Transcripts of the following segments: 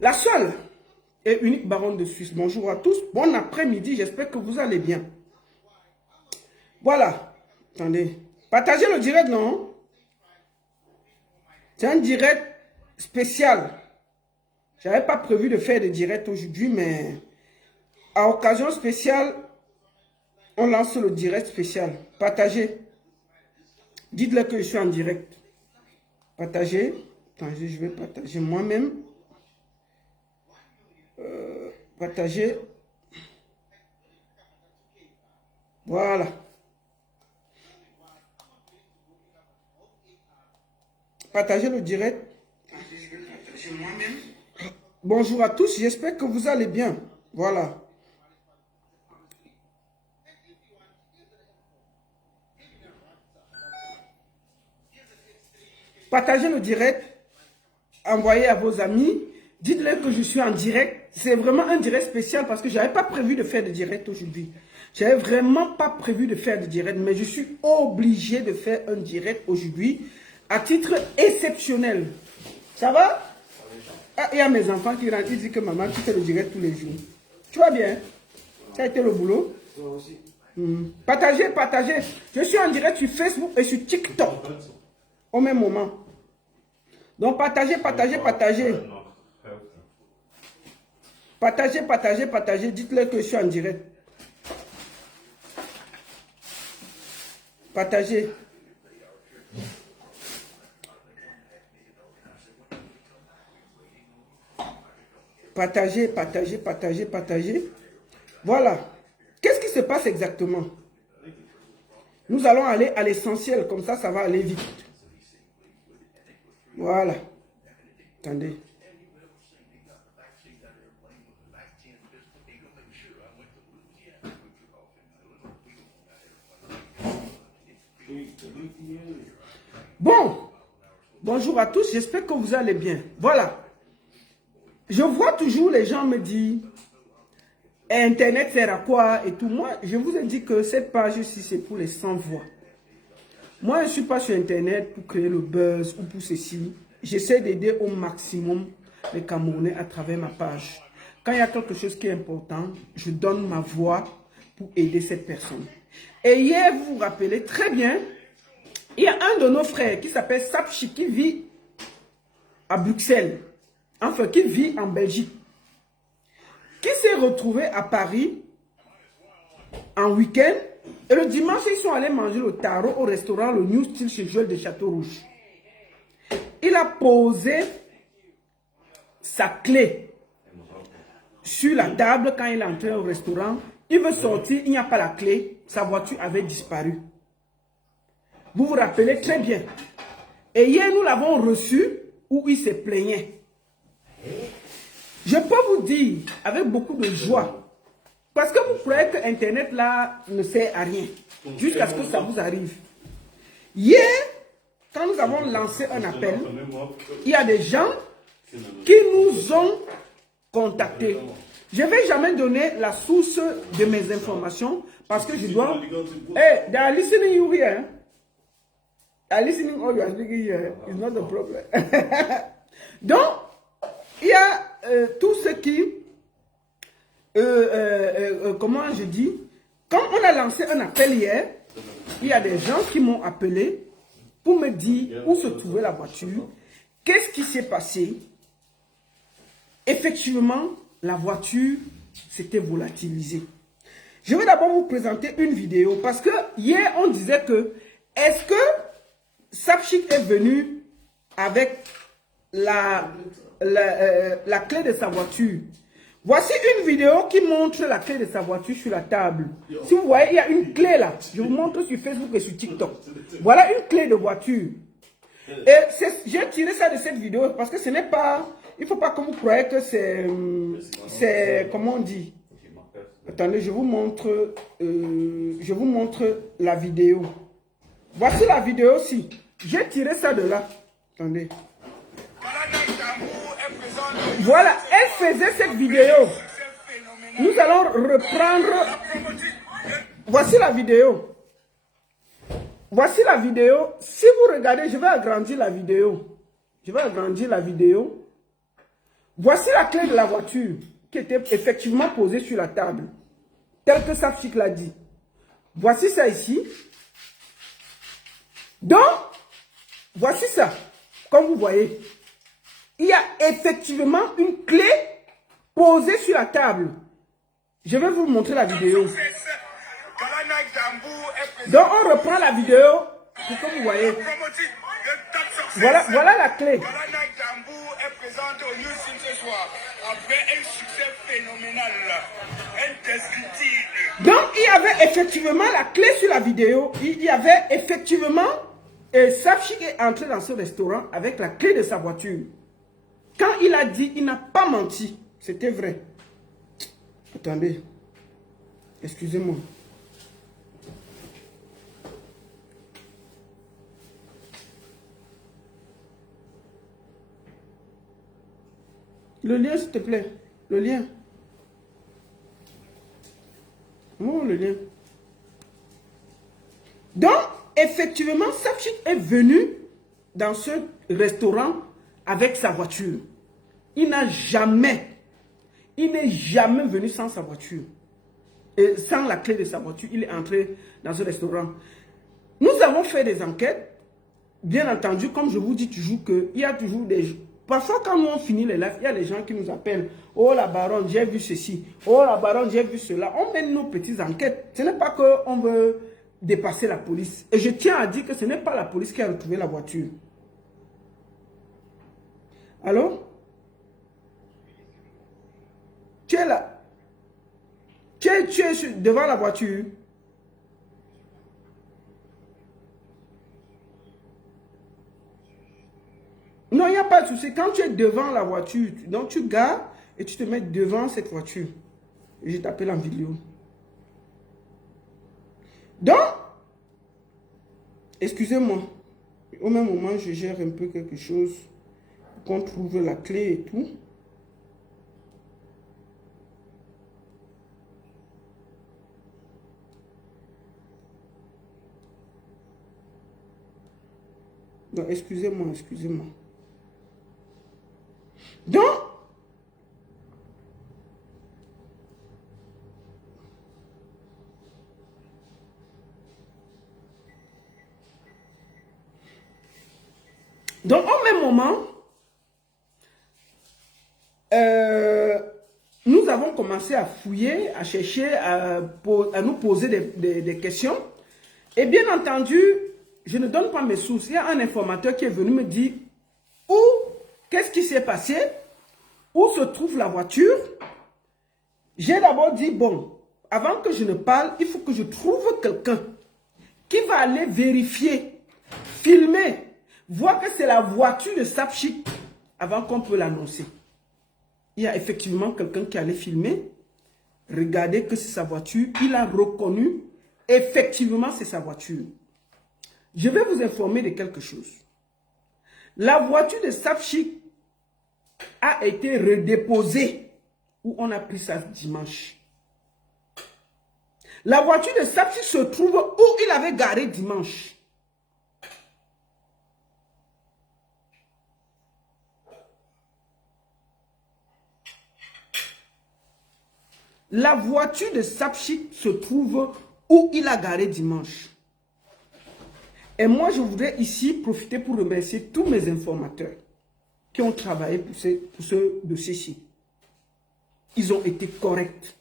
La seule et unique baronne de Suisse. Bonjour à tous. Bon après-midi. J'espère que vous allez bien. Voilà. Attendez. Partagez le direct, non? C'est un direct spécial. Je n'avais pas prévu de faire de direct aujourd'hui, mais à occasion spéciale, on lance le direct spécial. Partagez. Dites-leur que je suis en direct. Partagez. Attendez, je vais partager moi-même. Partagez. Voilà. Partagez le direct. Je vais partager moi-même. Bonjour à tous, j'espère que vous allez bien. Voilà. Partagez le direct. Envoyez à vos amis. Dites-leur que je suis en direct. C'est vraiment un direct spécial parce que je n'avais pas prévu de faire de direct aujourd'hui. Je n'avais vraiment pas prévu de faire de direct, mais je suis obligé de faire un direct aujourd'hui à titre exceptionnel. Ça va? Ah, il y a mes enfants qui rentrent, ils disent que maman, tu fais le direct tous les jours. Tu vas bien? Ça a été le boulot? Toi aussi. Partagez, partagez. Je suis en direct sur Facebook et sur TikTok au même moment. Donc partagez, partagez, partagez. Partagez, partagez, partagez. Dites-leur que je suis en direct. Partagez. Partagez, partagez, partagez, partagez. Voilà. Qu'est-ce qui se passe exactement? Nous allons aller à l'essentiel. Comme ça, ça va aller vite. Voilà. Attendez. Bon. Bonjour à tous. J'espère que vous allez bien. Voilà. Je vois toujours les gens me dire Internet sert à quoi et tout. Moi, je vous ai dit que cette page-ci, c'est pour les sans-voix. Moi, je ne suis pas sur Internet pour créer le buzz ou pour ceci. J'essaie d'aider au maximum les Camerounais à travers ma page. Quand il y a quelque chose qui est important, je donne ma voix pour aider cette personne. Et hier, vous vous rappelez très bien, il y a un de nos frères qui s'appelle Sapchi qui vit à Bruxelles. Enfin, qui vit en Belgique, qui s'est retrouvé à Paris en week-end. Et le dimanche, ils sont allés manger le taro au restaurant Le New Style chez Joël de Château-Rouge. Il a posé sa clé sur la table quand il est entré au restaurant. Il veut sortir, il n'y a pas la clé. Sa voiture avait disparu. Vous vous rappelez très bien. Et hier, nous l'avons reçu où il se plaignait. Je peux vous dire avec beaucoup de joie, parce que vous croyez que Internet là ne sert à rien, jusqu'à ce que ça vous arrive. Hier, quand nous avons lancé un appel, il y a des gens qui nous ont contactés. Je ne vais jamais donner la source de mes informations, parce que je dois... Hey, they are listening you here. They are listening all you are speaking here. It's not a problem. Donc, il y a tout ce qui, comment je dis, quand on a lancé un appel hier, il y a des gens qui m'ont appelé pour me dire où se trouvait la voiture, qu'est-ce qui s'est passé. Effectivement, la voiture s'était volatilisée. Je vais d'abord vous présenter une vidéo parce que hier on disait que est-ce que Sapchik est venu avec la clé de sa voiture. Voici une vidéo qui montre la clé de sa voiture sur la table. Si vous voyez, il y a une clé là. Je vous montre sur Facebook et sur TikTok. Voilà une clé de voiture. Et j'ai tiré ça de cette vidéo parce que ce n'est pas... Il ne faut pas que vous croyez que c'est... Comment on dit? Attendez, je vous montre la vidéo. Voici la vidéo aussi. J'ai tiré ça de là. Attendez. Voilà, elle faisait cette vidéo. Nous allons reprendre. Voici la vidéo. Voici la vidéo. Si vous regardez, je vais agrandir la vidéo. Je vais agrandir la vidéo. Voici la clé de la voiture qui était effectivement posée sur la table, tel que Safchik l'a dit. Voici ça ici. Donc, voici ça. Comme vous voyez, il y a effectivement une clé posée sur la table. Je vais vous montrer la vidéo. Donc, on reprend la vidéo pour que vous voyez. Voilà la clé. Est présente au New Sim ce soir avec un succès phénoménal, indescriptible. Donc, il y avait effectivement la clé sur la vidéo. Il y avait effectivement, Safchik est entré dans ce restaurant avec la clé de sa voiture. Quand il a dit, il n'a pas menti. C'était vrai. Attendez. Excusez-moi. Le lien, s'il te plaît. Le lien. Oh, le lien. Donc, effectivement, Safchik est venu dans ce restaurant avec sa voiture. Il n'est jamais venu sans sa voiture. Et sans la clé de sa voiture, il est entré dans ce restaurant. Nous avons fait des enquêtes. Bien entendu, comme je vous dis toujours, qu'il y a toujours des... Parfois, quand nous on finit les lives, il y a des gens qui nous appellent. Oh la baronne, j'ai vu ceci. Oh la baronne, j'ai vu cela. On mène nos petites enquêtes. Ce n'est pas qu'on veut dépasser la police. Et je tiens à dire que ce n'est pas la police qui a retrouvé la voiture. Allô? Tu es là. Tu es devant la voiture. Non, il n'y a pas de souci. Quand tu es devant la voiture, donc tu gares et tu te mets devant cette voiture. Et je t'appelle en vidéo. Donc, excusez-moi. Au même moment, je gère un peu quelque chose pour qu'on trouve la clé et tout. Donc, excusez-moi, excusez-moi. Donc, au même moment, nous avons commencé à fouiller, à chercher, à nous poser des questions. Et bien entendu, je ne donne pas mes sources. Il y a un informateur qui est venu me dire qu'est-ce qui s'est passé, où se trouve la voiture. J'ai d'abord dit, bon, avant que je ne parle, il faut que je trouve quelqu'un qui va aller vérifier, filmer, voir que c'est la voiture de Safchik avant qu'on peut l'annoncer. Il y a effectivement quelqu'un qui allait filmer. Regardez que c'est sa voiture. Il a reconnu. Effectivement, c'est sa voiture. Je vais vous informer de quelque chose. La voiture de Safchik a été redéposée où on a pris ça dimanche. La voiture de Safchik se trouve où il avait garé dimanche. La voiture de Safchik se trouve où il a garé dimanche. Et moi, je voudrais ici profiter pour remercier tous mes informateurs qui ont travaillé pour ce dossier-ci. Ils ont été corrects.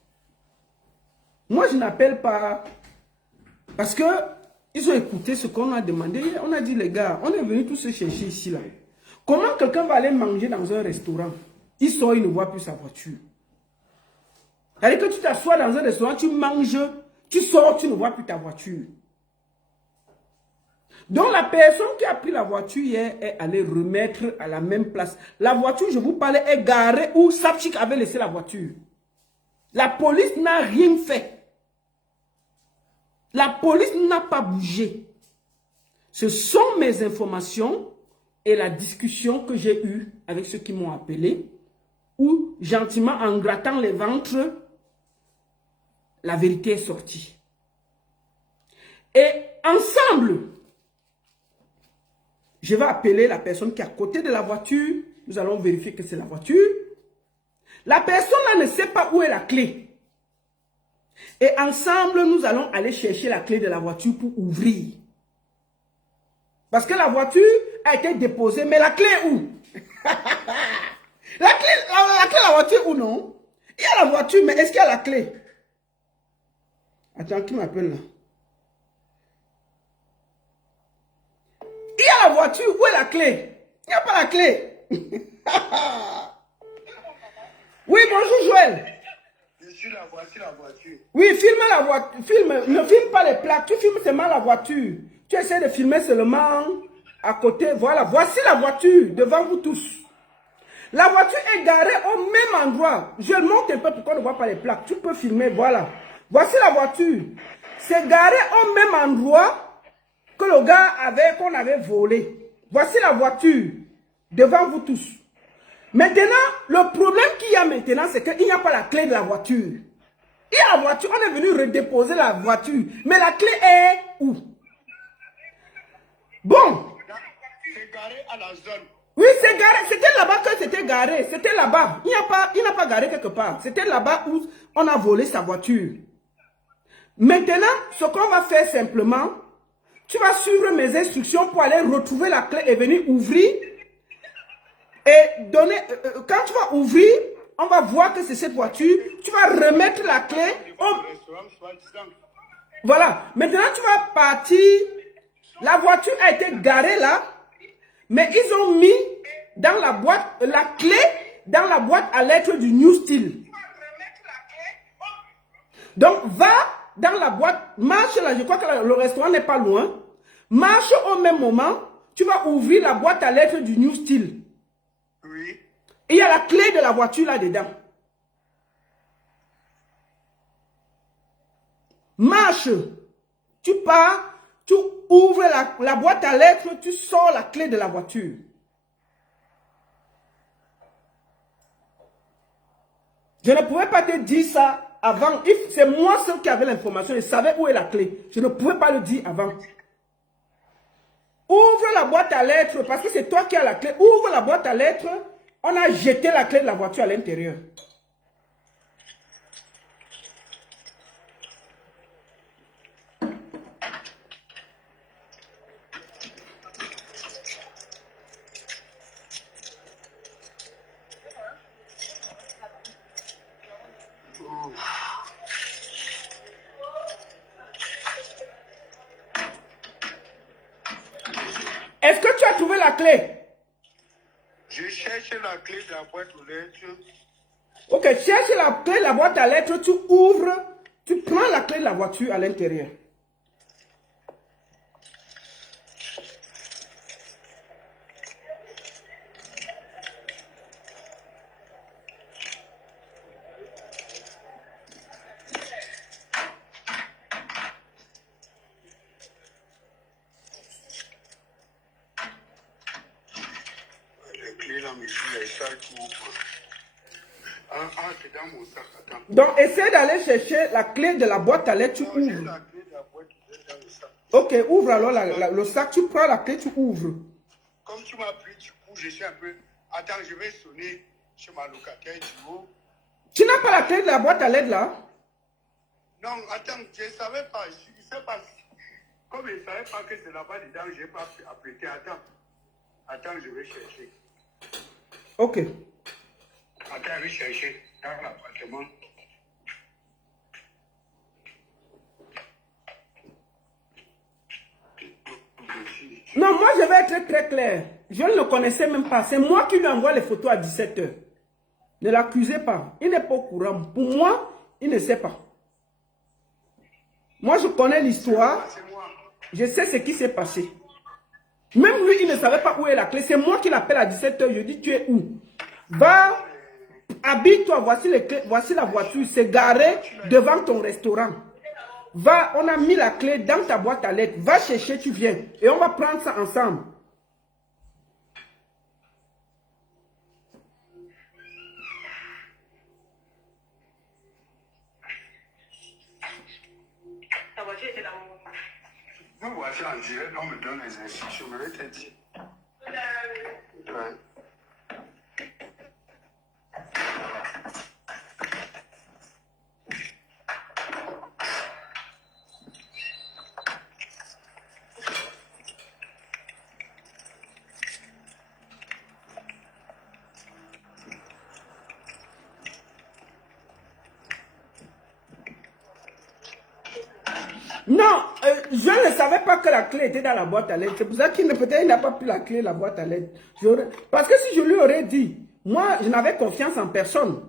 Moi, je n'appelle pas parce que ils ont écouté ce qu'on a demandé. On a dit, les gars, on est venu tous se chercher ici, là. Comment quelqu'un va aller manger dans un restaurant? Il sort, il ne voit plus sa voiture. C'est-à-dire que tu t'assois dans un restaurant, tu manges, tu sors, tu ne vois plus ta voiture. Donc la personne qui a pris la voiture hier est allée remettre à la même place. La voiture, je vous parlais, est garée où Safchik avait laissé la voiture. La police n'a rien fait. La police n'a pas bougé. Ce sont mes informations et la discussion que j'ai eue avec ceux qui m'ont appelé, où gentiment, en grattant les ventres, la vérité est sortie. Et ensemble, je vais appeler la personne qui est à côté de la voiture. Nous allons vérifier que c'est la voiture. La personne là ne sait pas où est la clé. Et ensemble, nous allons aller chercher la clé de la voiture pour ouvrir. Parce que la voiture a été déposée, mais la clé est où? La clé de la voiture ou non? Il y a la voiture, mais est-ce qu'il y a la clé? Attends, qui m'appelle là? Il y a la voiture, où est la clé? Il n'y a pas la clé. Oui, bonjour Joël. Je suis là, voici la voiture. Oui, filme la voiture. Ne filme pas les plaques, tu filmes seulement la voiture. Tu essaies de filmer seulement à côté. Voilà, voici la voiture devant vous tous. La voiture est garée au même endroit. Je le montre un peu pour qu'on ne voit pas les plaques. Tu peux filmer, voilà. Voici la voiture. C'est garé au même endroit que le gars qu'on avait volé. Voici la voiture devant vous tous. Maintenant, le problème qu'il y a maintenant, c'est qu'il n'y a pas la clé de la voiture. Il y a la voiture, on est venu redéposer la voiture. Mais la clé est où? Bon. C'est garé à la zone. Oui, c'est garé. C'était là-bas que c'était garé. C'était là-bas. Il n'a pas garé quelque part. C'était là-bas où on a volé sa voiture. Maintenant, ce qu'on va faire simplement, tu vas suivre mes instructions pour aller retrouver la clé et venir ouvrir. Et donner, quand tu vas ouvrir, on va voir que c'est cette voiture. Tu vas remettre la clé. Voilà. Maintenant, tu vas partir. La voiture a été garée là. Mais ils ont mis dans la boîte, la clé dans la boîte à lettres du New Steel. Donc, va dans la boîte, marche là, je crois que le restaurant n'est pas loin. Marche au même moment, tu vas ouvrir la boîte à lettres du New Steel. Oui. Et il y a la clé de la voiture là-dedans. Marche. Tu pars, tu ouvres la boîte à lettres, tu sors la clé de la voiture. Je ne pouvais pas te dire ça avant. C'est moi seul qui avait l'information. Je savais où est la clé. Je ne pouvais pas le dire avant. Ouvre la boîte à lettres parce que c'est toi qui as la clé. Ouvre la boîte à lettres. On a jeté la clé de la voiture à l'intérieur. Est-ce que tu as trouvé la clé? Je cherche la clé de la boîte aux lettres. Ok, cherche la clé de la boîte à lettres, tu ouvres, tu prends la clé de la voiture à l'intérieur. Les clés là, mais je les sacs tout. C'est dans mon sac, attends. Donc, essaie d'aller chercher la clé de la boîte à lettres, tu Non, j'ai ouvres. la clé de la boîte aux lettres dans le sac. Ok, ouvre alors le sac, tu prends la clé, tu ouvres. Comme tu m'as pris, du coup, je suis un peu... Attends, je vais sonner chez ma locataire du haut. Tu n'as pas la clé de la boîte à lettres là? Non, attends, je ne savais pas. Je ne sais pas. Comme je ne savais pas que c'est là-bas dedans, je n'ai pas apprêté. Attends, je vais chercher. Ok. Attends, je vais chercher dans l'appartement. Non, moi je vais être très clair. Je ne le connaissais même pas. C'est moi qui lui envoie les photos à 17 h. Ne l'accusez pas. Il n'est pas au courant. Pour moi, il ne sait pas. Moi, je connais l'histoire. Je sais ce qui s'est passé. Même lui, il ne savait pas où est la clé. C'est moi qui l'appelle à 17 h. Je dis, tu es où? Va, habille-toi. Voici les clés. Voici la voiture. C'est garé devant ton restaurant. Va, on a mis la clé dans ta boîte à lettres. Va chercher, tu viens. Et on va prendre ça ensemble. Ta voiture était dans mon... Me voici en direct, on me donne les instructions. Je vais te dire. Ouais. Non, je ne savais pas que la clé était dans la boîte à lettres. C'est pour ça qu'il peut-être n'a pas pris la clé de la boîte à lettres. Parce que si je lui aurais dit, moi, je n'avais confiance en personne.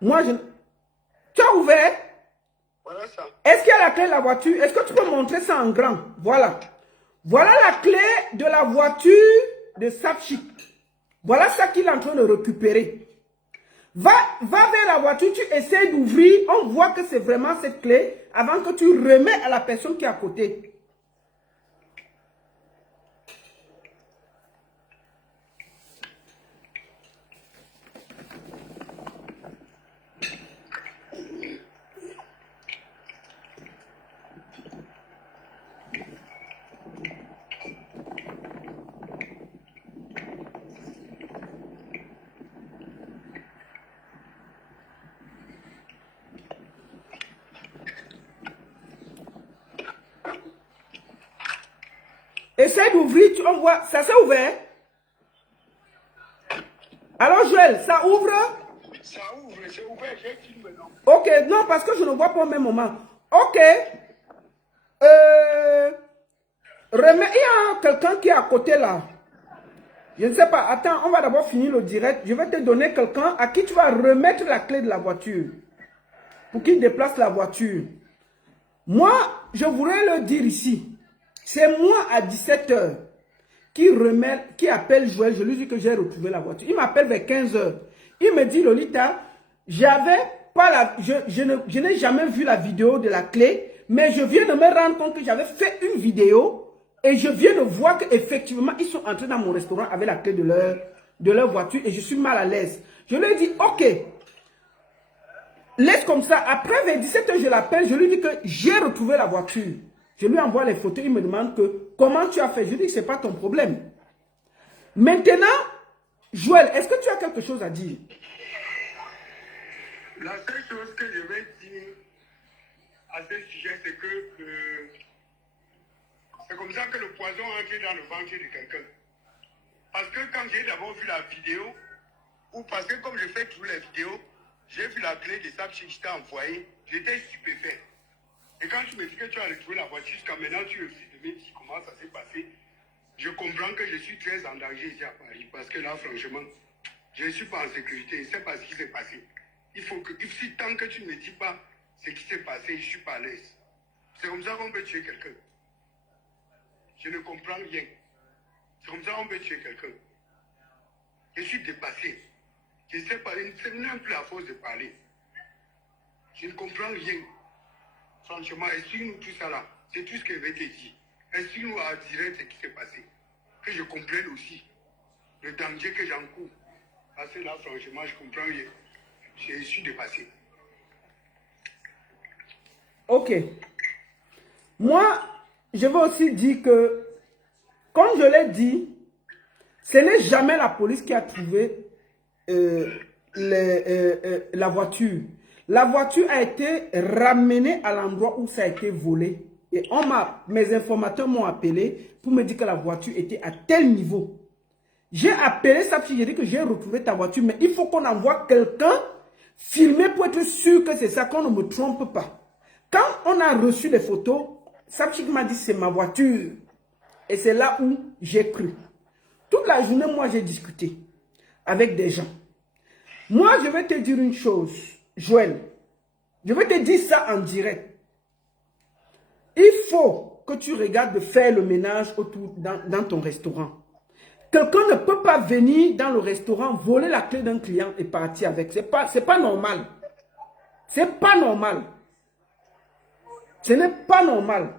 Moi, je... Tu as ouvert? Voilà ça. Est-ce qu'il y a la clé de la voiture? Est-ce que tu peux montrer ça en grand? Voilà. Voilà la clé de la voiture de Sapchik. Voilà ça qu'il est en train de récupérer. Va vers la voiture, tu essaies d'ouvrir, on voit que c'est vraiment cette clé avant que tu remets à la personne qui est à côté. Essaye d'ouvrir, on voit, ça s'est ouvert. Alors Joël, ça ouvre? Ça ouvre, c'est ouvert, j'ai dit maintenant. Ok, non, parce que je ne vois pas au même moment. Ok. Remets, il y a quelqu'un qui est à côté là. Je ne sais pas, attends, on va d'abord finir le direct. Je vais te donner quelqu'un à qui tu vas remettre la clé de la voiture. Pour qu'il déplace la voiture. Moi, je voudrais le dire ici. C'est moi à 17 h qui appelle Joël. Je lui dis que j'ai retrouvé la voiture. Il m'appelle vers 15 h. Il me dit, Lolita, je n'ai jamais vu la vidéo de la clé, mais je viens de me rendre compte que j'avais fait une vidéo et je viens de voir qu'effectivement, ils sont entrés dans mon restaurant avec la clé de leur voiture et je suis mal à l'aise. Je lui ai dit, ok, laisse comme ça. Après, vers 17 h, je l'appelle, je lui dis que j'ai retrouvé la voiture. Je lui envoie les photos, il me demande comment tu as fait. Je lui dis que ce n'est pas ton problème. Maintenant, Joël, est-ce que tu as quelque chose à dire? La seule chose que je vais dire à ce sujet, c'est que c'est comme ça que le poison entre dans le ventre de quelqu'un. Parce que quand j'ai d'abord vu la vidéo, ou parce que comme je fais toutes les vidéos, j'ai vu la clé de Sapchik, je t'ai envoyé, j'étais stupéfait. Et quand tu me dis que tu as retrouvé la voiture, jusqu'à maintenant, tu refuses de me dire comment ça s'est passé. Je comprends que je suis très en danger ici à Paris. Parce que là, franchement, je ne suis pas en sécurité. Je ne sais pas ce qui s'est passé. Il faut que, si tant que tu ne me dis pas ce qui s'est passé, je ne suis pas à l'aise. C'est comme ça qu'on peut tuer quelqu'un. Je ne comprends rien. C'est comme ça qu'on peut tuer quelqu'un. Je suis dépassé. Je ne sais pas, ce n'est même plus la force de parler. Je ne comprends rien. Franchement, explique-nous tout ça là. C'est tout ce que je vais te dire. Explique-nous à direct ce qui s'est passé. Que je comprenne aussi le danger que j'encours. Parce que là, franchement, je comprends rien. Je suis dépassé. Ok. Moi, je veux aussi dire que, comme je l'ai dit, ce n'est jamais la police qui a trouvé la voiture. La voiture a été ramenée à l'endroit où ça a été volé. Et mes informateurs m'ont appelé pour me dire que la voiture était à tel niveau. J'ai appelé Sapchik, j'ai dit que j'ai retrouvé ta voiture, mais il faut qu'on envoie quelqu'un filmer pour être sûr que c'est ça, qu'on ne me trompe pas. Quand on a reçu les photos, Sapchik m'a dit c'est ma voiture. Et c'est là où j'ai cru. Toute la journée, moi, j'ai discuté avec des gens. Moi, je vais te dire une chose, Joël. Je vais te dire ça en direct. Il faut que tu regardes de faire le ménage autour dans ton restaurant. Quelqu'un ne peut pas venir dans le restaurant, voler la clé d'un client et partir avec. C'est pas normal. C'est pas normal. Ce n'est pas normal.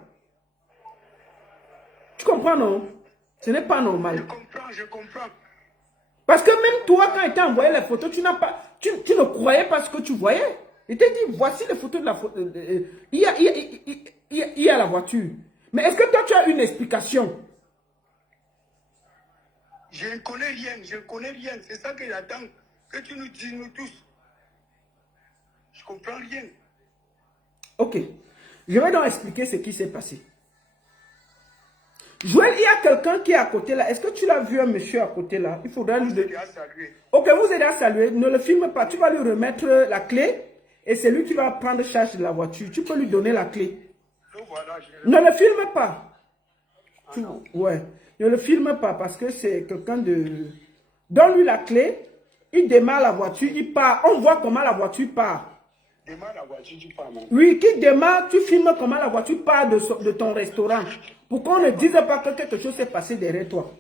Tu comprends, non? Ce n'est pas normal. Je comprends. Parce que même toi, quand il t'a envoyé les photos, tu ne croyais pas ce que tu voyais. Il t'a dit, voici les photos de la photo. Il y a la voiture. Mais est-ce que toi, tu as une explication? Je ne connais rien, je ne connais rien. C'est ça que j'attends, que tu nous dises, nous tous. Je ne comprends rien. Ok. Je vais donc expliquer ce qui s'est passé. Joël, il y a quelqu'un qui est à côté là. Est-ce que tu l'as vu, un monsieur à côté là? Il faudra lui donner. Ok, vous aidez à saluer. Ne le filme pas. Tu vas lui remettre la clé et c'est lui qui va prendre charge de la voiture. Tu peux lui donner la clé. que voilà, Ne le filme pas. Ouais. Ne le filme pas parce que c'est quelqu'un de... Donne-lui la clé. Il démarre la voiture, il part. On voit comment la voiture part. Démarre la voiture, tu pars, non? Oui, qui démarre, tu filmes comment la voiture part de ton restaurant. Pour qu'on ne dise pas que quelque chose s'est passé derrière toi.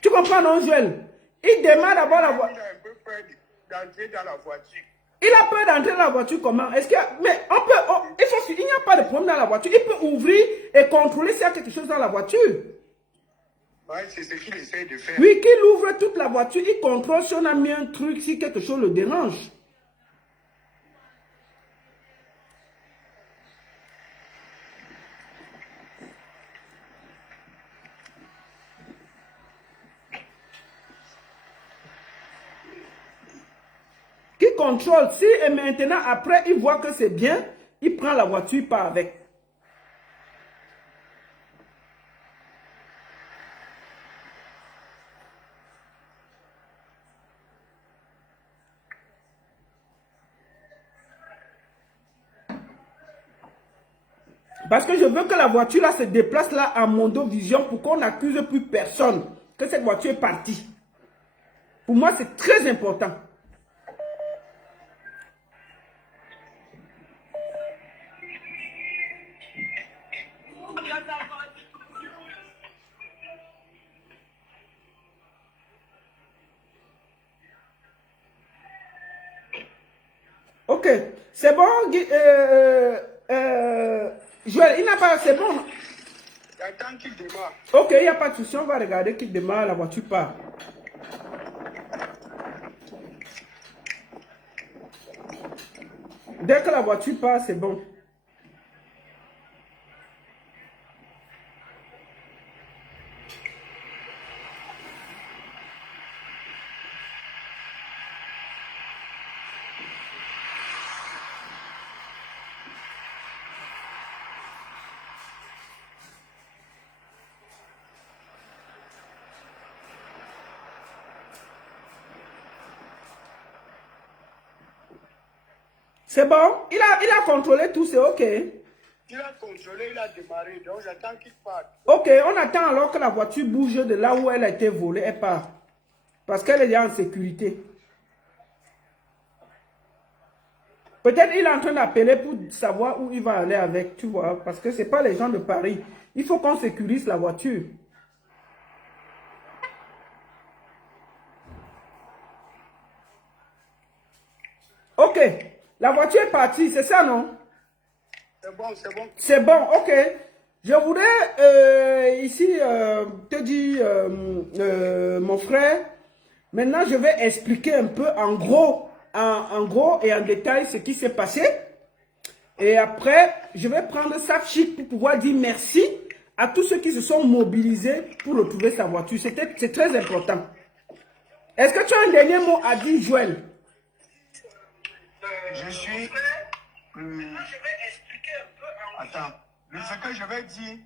Tu comprends, non, Joël? Il démarre d'abord la voiture. Il a un peu peur d'entrer dans la voiture. Il a peur d'entrer dans la voiture comment? Est-ce qu'il y a... Mais on peut... oh, il n'y a pas de problème dans la voiture. Il peut ouvrir et contrôler s'il y a quelque chose dans la voiture. Ouais, c'est ce qu'il essaie de faire. Oui, qu'il ouvre toute la voiture, il contrôle si on a mis un truc, si quelque chose le dérange. Qui contrôle, si et maintenant, après, il voit que c'est bien, il prend la voiture, il part avec. Parce que je veux que la voiture là se déplace là à Mondovision pour qu'on n'accuse plus personne que cette voiture est partie. Pour moi, c'est très important. Ok, c'est bon, Joël, il n'a pas, c'est bon. J'attends qu'il démarre. Ok, il n'y a pas de souci, on va regarder qu'il démarre, la voiture part. Dès que la voiture part, c'est bon. C'est bon, il a contrôlé tout, c'est ok. Il a contrôlé, il a démarré, donc j'attends qu'il parte. Ok, on attend alors que la voiture bouge de là où elle a été volée, elle part. Parce qu'elle est déjà en sécurité. Peut-être il est en train d'appeler pour savoir où il va aller avec, tu vois. Parce que ce n'est pas les gens de Paris. Il faut qu'on sécurise la voiture. Ok, la voiture est partie, c'est ça, non? C'est bon, c'est bon. C'est bon, ok. Je voudrais ici te dire, mon frère, maintenant je vais expliquer un peu en gros et en détail ce qui s'est passé. Et après, je vais prendre ça chic pour pouvoir dire merci à tous ceux qui se sont mobilisés pour retrouver sa voiture. C'est très important. Est-ce que tu as un dernier mot à dire, Joël? Je suis... Attends. Ce que je vais dire,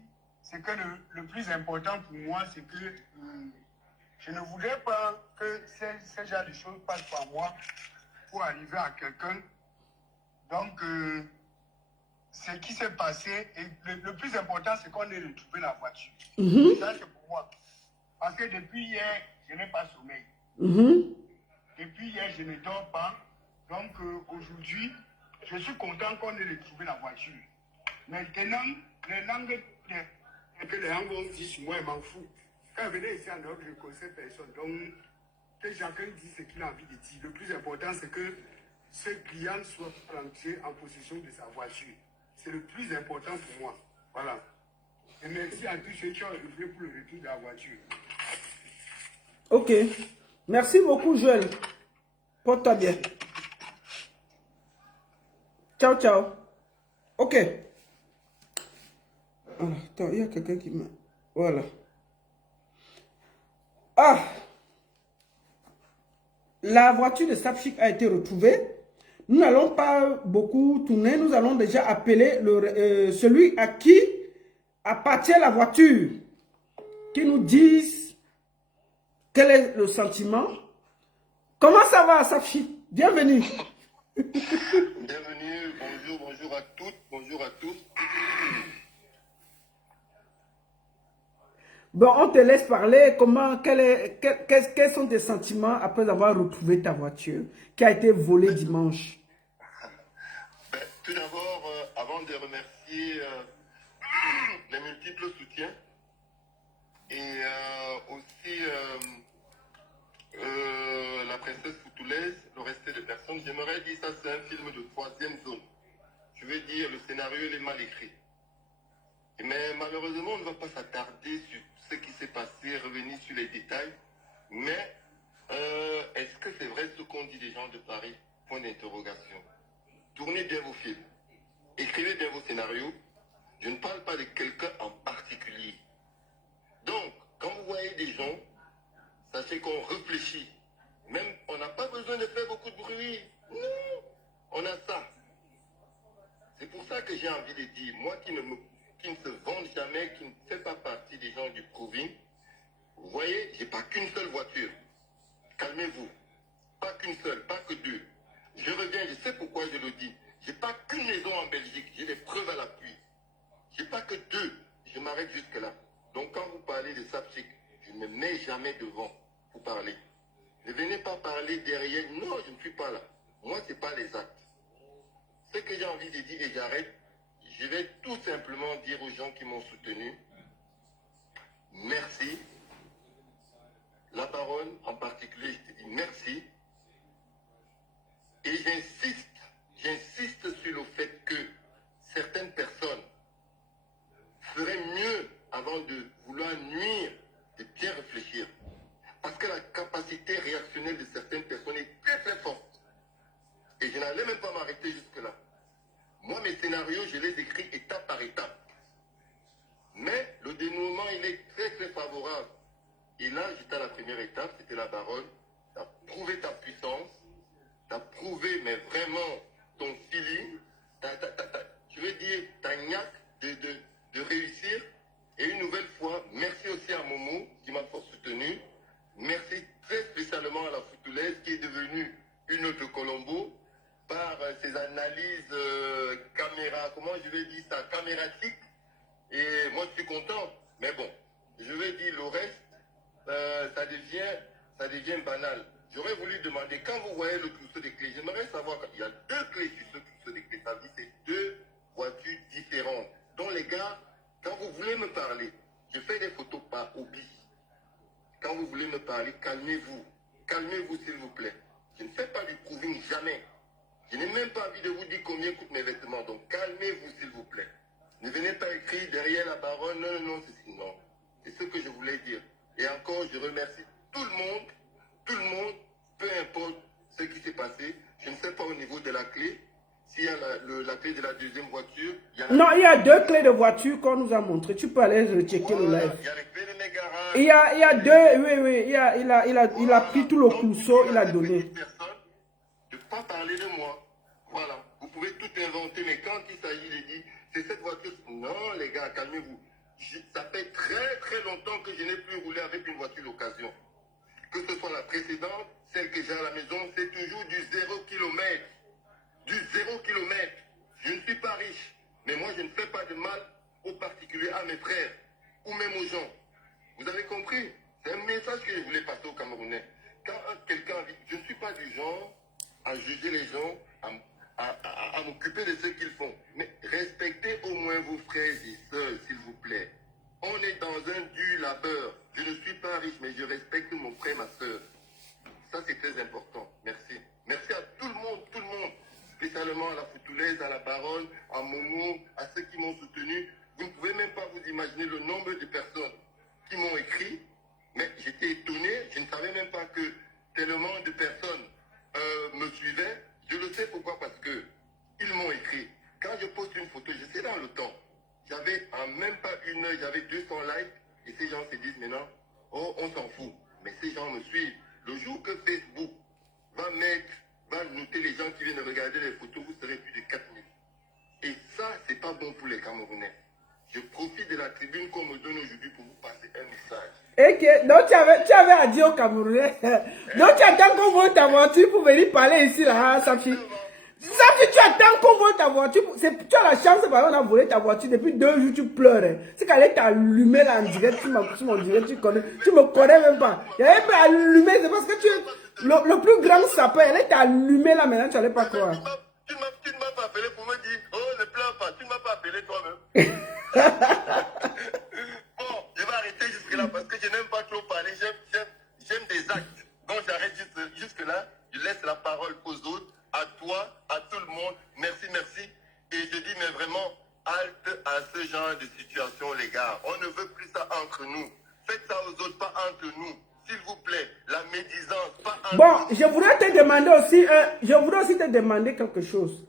c'est que le plus important pour moi, c'est que je ne voudrais pas que ce genre de choses passent par moi pour arriver à quelqu'un. Donc, ce qui s'est passé, et le plus important, c'est qu'on ait retrouvé la voiture. Ça, c'est pour moi. Parce que depuis hier, je n'ai pas sommeil. Depuis hier, je ne dors pas. Donc, aujourd'hui, je suis content qu'on ait retrouvé la voiture. Maintenant, les langues que les gens vont dire sur moi, je m'en fous. Quand je venais ici en Europe, je ne connaissais personne. Donc, que chacun dise ce qu'il a envie de dire. Le plus important, c'est que ce client soit rentré en possession de sa voiture. C'est le plus important pour moi. Voilà. Et merci à tous ceux qui ont œuvré pour le retour de la voiture. Ok. Merci beaucoup, Joël. Porte-toi bien. Ciao, ciao. Ok. Ah, attends, il y a quelqu'un qui m'a... Voilà. Ah! La voiture de Sapchik a été retrouvée. Nous n'allons pas beaucoup tourner. Nous allons déjà appeler celui à qui appartient la voiture. Qui nous dise quel est le sentiment. Comment ça va, Sapchik? Bienvenue. Bienvenue, bonjour, bonjour à toutes, bonjour à tous. Bon, on te laisse parler. Comment, quels sont tes sentiments après avoir retrouvé ta voiture qui a été volée dimanche? Tout d'abord, avant de remercier les multiples soutiens et aussi la princesse Foutoulaise, le reste des personnes, j'aimerais dire ça, c'est un film de troisième zone. Je veux dire, le scénario, il est mal écrit. Mais malheureusement, on ne va pas s'attarder sur ce qui s'est passé, revenir sur les détails. Mais est-ce que c'est vrai ce qu'ont dit les gens de Paris? Point d'interrogation. Tournez bien vos films. Écrivez bien vos scénarios. Je ne parle pas de quelqu'un en particulier. Donc, quand vous voyez des gens, sachez qu'on réfléchit. Même, on n'a pas besoin de faire beaucoup de bruit. Non, on a ça. C'est pour ça que j'ai envie de dire, moi qui ne se vante jamais, qui ne fait pas partie des gens du proving, vous voyez, j'ai pas qu'une seule voiture. Calmez-vous. Pas qu'une seule, pas que deux. Je reviens, je sais pourquoi je le dis. J'ai pas qu'une maison en Belgique, j'ai des preuves à l'appui. J'ai pas que deux. Je m'arrête jusque là. Donc quand vous parlez de Sapchik, je ne me mets jamais devant pour parler. Ne venez pas parler derrière. Non, je ne suis pas là. Moi, c'est pas les actes. Ce que j'ai envie de dire, et j'arrête, je vais tout simplement dire aux gens qui m'ont soutenu, merci. La baronne en particulier, je te dis merci. Et j'insiste sur le fait que certaines personnes feraient mieux avant de vouloir nuire, de bien réfléchir. Parce que la capacité réactionnelle de certaines personnes est très très forte. Et je n'allais même pas m'arrêter jusque-là. Moi, mes scénarios, je les écris étape par étape. Mais le dénouement, il est très très favorable. Et là, j'étais à la première étape, c'était la baronne. Tu as prouvé ta puissance, tu as prouvé, mais vraiment, ton feeling. Je veux dire, ta niaque de réussir. Et une nouvelle fois, merci aussi à Momo qui m'a fort soutenu. Merci très spécialement à la Foutoulaise qui est devenue une autre Colombo par ses analyses caméra, comment je vais dire ça, camératique. Et moi je suis content. Mais bon, je vais dire le reste, ça devient banal. J'aurais voulu demander, quand vous voyez le trousseau des clés, j'aimerais savoir, il y a deux clés sur ce trousseau des clés, ça veut dire c'est deux voitures différentes. Donc les gars, quand vous voulez me parler, je fais des photos par hobby. Quand vous voulez me parler, calmez-vous. Calmez-vous s'il vous plaît. Je ne fais pas du proving, jamais. Je n'ai même pas envie de vous dire combien coûtent mes vêtements. Donc calmez-vous s'il vous plaît. Ne venez pas écrire derrière la baronne, non, non, non, c'est non. C'est ce que je voulais dire. Et encore, je remercie tout le monde, peu importe ce qui s'est passé. Je ne sais pas au niveau de la clé. S'il y a la clé de la deuxième voiture, Non, il y a deux clés de voiture qu'on nous a montré. Tu peux aller rechecker le live. Il y a les clés de mes garages. Il y a deux, oui, il a pris tout le trousseau, il a donné. De ne pas parler de moi. Voilà. Vous pouvez tout inventer, mais quand il s'agit de dire, c'est cette voiture. Non, les gars, calmez-vous. Ça fait très très longtemps que je n'ai plus roulé avec une voiture d'occasion. Que ce soit la précédente, celle que j'ai à la maison, c'est toujours du 0 km. Du 0 km. Je ne suis pas riche, mais moi je ne fais pas de mal aux particuliers, à mes frères, ou même aux gens. Vous avez compris? C'est un message que je voulais passer aux Camerounais. Quand quelqu'un dit, je ne suis pas du genre à juger les gens, à m'occuper de ce qu'ils font. Mais respectez au moins vos frères et sœurs, s'il vous plaît. On est dans un dur labeur. Je ne suis pas riche, mais je respecte mon frère, ma sœur. Ça, c'est très important. Merci. Merci à tout le monde. Spécialement à la Foutoulaise, à la baronne, à Momo, à ceux qui m'ont soutenu. Vous ne pouvez même pas vous imaginer le nombre de personnes qui m'ont écrit. Mais j'étais étonné. Je ne savais même pas que tellement de personnes me suivaient. Je le sais pourquoi, parce que ils m'ont écrit. Quand je poste une photo, je sais dans le temps. J'avais en même pas une heure, j'avais 200 likes. Et ces gens se disent maintenant, oh, on s'en fout. Mais ces gens me suivent. Le jour que Facebook va noter les gens qui viennent regarder les photos, vous serez plus de 4000. Et ça, c'est pas bon pour les Camerounais. Je profite de la tribune qu'on me donne aujourd'hui pour vous passer un message. Ok, donc tu avais à dire au Camerounais. Donc tu attends qu'on voit ta voiture pour venir parler ici, là, Safi. Ça, si tu attends qu'on vole ta voiture, tu as la chance, parce qu'on a volé ta voiture depuis 2 jours, tu pleures. Hein. C'est qu'elle est allumée là en direct, tu m'en direct, tu me connais même pas. Elle est allumée, c'est parce que tu es le plus grand sapin, elle est allumée là maintenant, tu n'allais pas croire. Tu ne m'as pas appelé pour me dire, oh ne pleure pas, tu ne m'as pas appelé toi-même. Bon, je vais arrêter jusque là parce que je n'aime pas trop parler, j'aime des actes. Donc j'arrête jusque là, je laisse la parole aux autres. À toi, à tout le monde, merci, merci. Et je dis, mais vraiment, halte à ce genre de situation, les gars. On ne veut plus ça entre nous. Faites ça aux autres, pas entre nous. S'il vous plaît, la médisance, pas entre nous. Bon, je voudrais te demander quelque chose.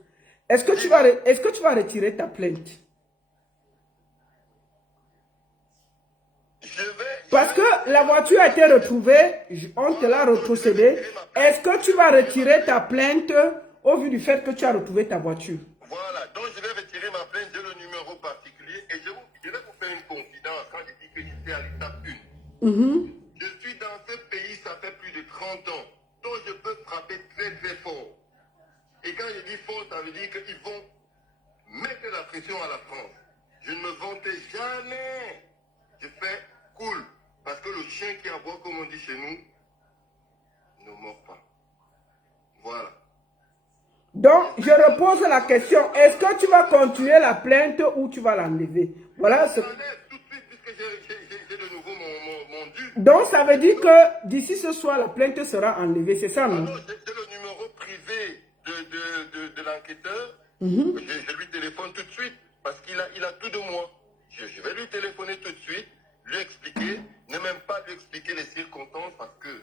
Est-ce que tu vas retirer ta plainte? Parce que la voiture a été retrouvée, on te l'a retrocédée. Est-ce que tu vas retirer ta plainte au vu du fait que tu as retrouvé ta voiture? Voilà, donc je vais retirer ma plainte, j'ai le numéro particulier et je vais vous faire une confidence quand je dis que j'étais à l'étape 1. Je suis dans ce pays, ça fait plus de 30 ans, donc je peux frapper très très fort. Et quand je dis fort, ça veut dire qu'ils vont mettre la pression à la France. Je ne me vantais jamais. Je fais cool. Parce que le chien qui aboie, comme on dit chez nous, ne mord pas. Voilà. Donc, je repose la question. Est-ce que tu vas continuer la plainte ou tu vas l'enlever? Voilà. Je l'enlève tout de suite puisque j'ai de nouveau mon dû. Donc, ça veut dire que d'ici ce soir, la plainte sera enlevée. C'est ça, non? Non, j'ai le numéro privé de l'enquêteur. Je lui téléphone tout de suite parce qu'il a tout de moi. Je vais lui téléphoner tout de suite, lui expliquer, ne même pas lui expliquer les circonstances parce que,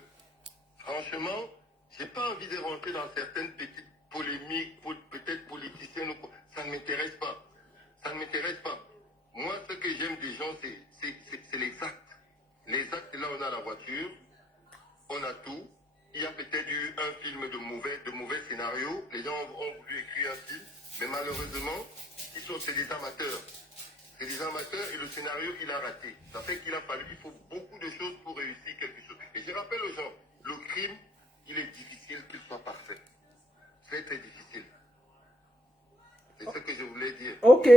franchement, j'ai pas envie de rentrer dans certaines petites polémiques, peut-être politiciennes ou quoi. Ça ne m'intéresse pas. Ça ne m'intéresse pas. Moi, ce que j'aime des gens, c'est les actes. Les actes, là, on a la voiture, on a tout. Il y a peut-être eu un film de mauvais scénarios. Les gens ont voulu écrire un film, mais malheureusement, c'est des amateurs. C'est des amateurs et le scénario, il a raté. Ça fait qu'il faut beaucoup de choses pour réussir quelque chose. Et je rappelle aux gens, le crime, il est difficile qu'il soit parfait. C'est très difficile. C'est ce que je voulais dire. Ok.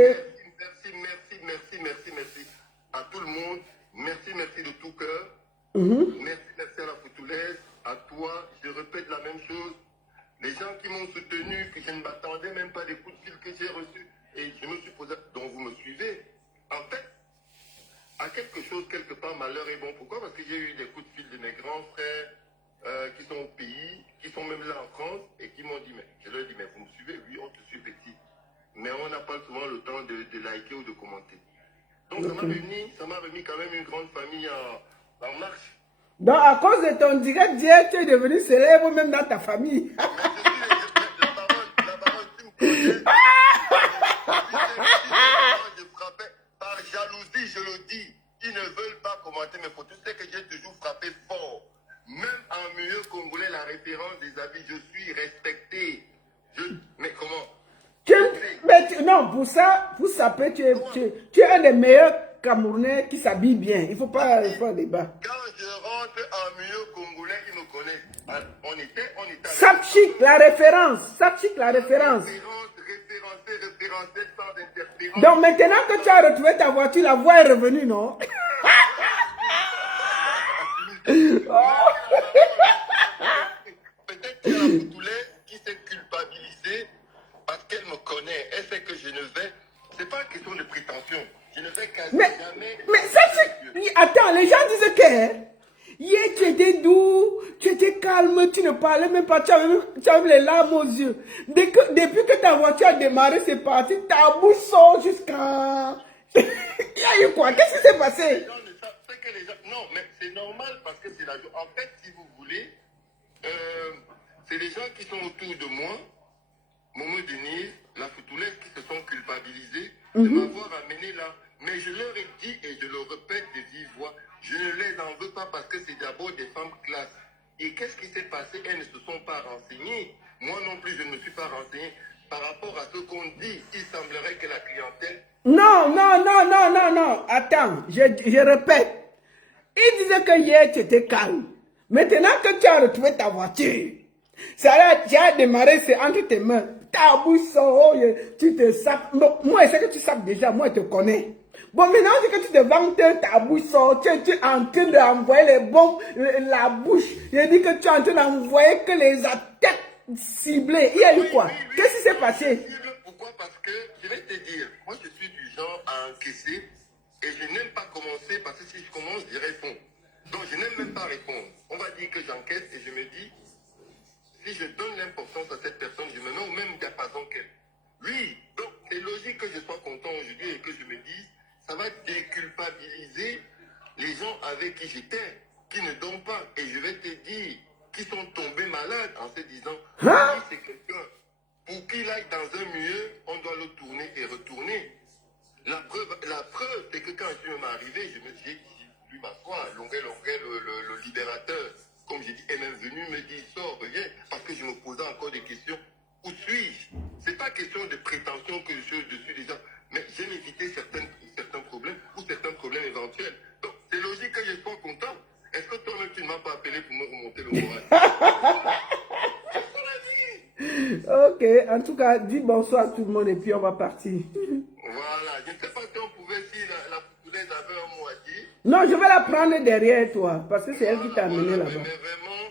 Merci à tout le monde. Merci de tout cœur. Merci à la Foutoulaise, à toi. Je répète la même chose. Les gens qui m'ont soutenu, que je ne m'attendais même pas des coups de fil que j'ai reçus. Et je me suis posé, donc vous me suivez. En fait, à quelque chose, quelque part, malheur est bon. Pourquoi? Parce que j'ai eu des coups de fil de mes grands frères qui sont au pays, qui sont même là en France, et qui m'ont dit, mais je leur ai dit, mais vous me suivez? Oui, on te suit petit. Mais on n'a pas souvent le temps de liker ou de commenter. Donc ça m'a remis quand même une grande famille en marche. Donc à cause de ton direct direct, tu es devenu célèbre même dans ta famille. Mais la parole, tu me connais. Je frappais par jalousie, je le dis. Ils ne veulent pas commenter mes photos. Tu sais que j'ai toujours frappé fort. Même en milieu congolais, la référence des habits, je suis respecté. Mais comment? Non, pour ça, tu es un des meilleurs Camerounais qui s'habille bien. Il ne faut pas faire débat. Quand je rentre en milieu congolais, ils me connaissent. On était Sapchik, la référence. Sapchik, la référence. Référencé sans interférence. Donc maintenant que tu as retrouvé ta voiture, la voix est revenue, non? Peut-être qu'il y a la Foutoulaise qui s'est culpabilisée parce qu'elle me connaît. Elle sait que je ne vais. C'est pas une question de prétention. Je ne vais quasi jamais. Mais ça, attends, les gens disent que hier tu étais doux, tu étais calme, tu ne parlais même pas, tu avais les larmes aux yeux. Depuis que ta voiture a démarré, c'est parti, ta bouche sort jusqu'à. Il y a eu quoi? Qu'est-ce qui s'est passé? Les gens ne savent que les gens. Non, mais c'est normal parce que c'est la joie. En fait, si vous voulez, c'est les gens qui sont autour de moi, Momo Denise, la Foutoulaise, qui se sont culpabilisés de m'avoir amené là. Mais je leur ai dit, et je le répète de vive voix, je ne les en veux pas parce que c'est d'abord des femmes classe. Et qu'est-ce qui s'est passé? Elles ne se sont pas renseignées. Moi non plus, je ne me suis pas renseigné. Par rapport à ce qu'on dit, il semblerait que la clientèle... Non. Attends, je répète. Il disait que hier tu étais calme. Maintenant que tu as retrouvé ta voiture, Ça là, tu as démarré, c'est entre tes mains. Ta bouche sort, tu te sapes. Moi, c'est que tu sapes déjà, moi, je te connais. Bon, maintenant, c'est que tu te vantes, ta bouche sort, tu es en train d'envoyer les bombes, la bouche. Je dis que tu es en train d'envoyer que les attaques ciblées. Il y a eu quoi? Qu'est-ce qui s'est passé? Pourquoi? Parce que, je vais te dire, moi, je suis du genre à encaisser et je n'aime pas commencer parce que si je commence, je réponds. Donc, je n'aime même pas répondre. On va dire que j'encaisse et je me dis, si je donne l'importance à cette personne, je me mets au même diapason qu'elle. Oui, donc c'est logique que je sois content aujourd'hui et que je me dise, ça va déculpabiliser les gens avec qui j'étais, qui ne dorment pas. Et je vais te dire, qui sont tombés malades en se disant, Hein? c'est quelqu'un pour qu'il aille dans un milieu, on doit le tourner et retourner. La preuve, c'est que quand je suis même arrivé, je me suis lui m'asseoir, Longuet, le libérateur, comme j'ai dit, est même venu me dire, sors, reviens, parce que je me posais encore des questions. Où suis-je? C'est pas question de prétention que je suis déjà, mais j'aime éviter certains problèmes ou certains problèmes éventuels. Donc, c'est logique que je sois content. Est-ce que toi-même, tu ne m'as pas appelé pour me remonter le moral? Ok, en tout cas, dis bonsoir à tout le monde et puis on va partir. Voilà, je ne sais pas si on pouvait, si la Poupoulaise avait un mot à dire. Non, je vais la prendre derrière toi, parce que c'est elle qui t'a amené Voilà, là-bas. mais vraiment,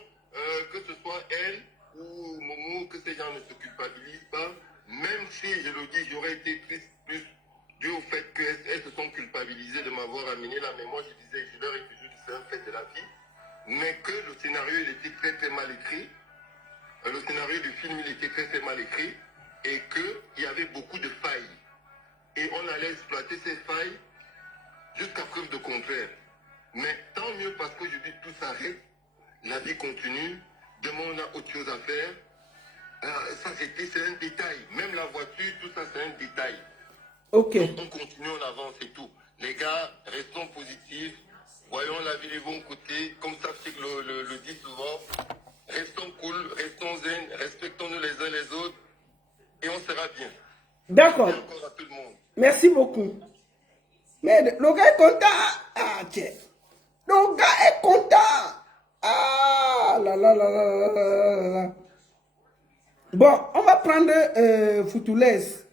que ce soit elle ou Momo, que ces gens ne se culpabilisent pas, même si, je le dis, j'aurais été triste plus dû au fait qu'elles se sont culpabilisées de m'avoir amené là, mais moi je disais, je leur ai toujours dit, c'est un fait de la vie, mais que le scénario, il était très très mal écrit. Le scénario du film, il était très très mal écrit et qu'il y avait beaucoup de failles. Et on allait exploiter ces failles jusqu'à preuve de contraire. Mais tant mieux parce que je dis tout s'arrête, la vie continue, demain on a autre chose à faire. Ça c'est un détail. Même la voiture, tout ça c'est un détail. Ok. Donc on continue, on avance et tout. Les gars, restons positifs, voyons la vie des bons côtés, comme ça je le dit souvent. Restons cool, restons zen, respectons-nous les uns les autres et on sera bien. D'accord. Merci encore à tout le monde. Merci beaucoup. Mais le gars est content. Ah, tiens. Le gars est content. Ah, là, là, là, là, là, là, là. Bon, on va prendre Foutoulaise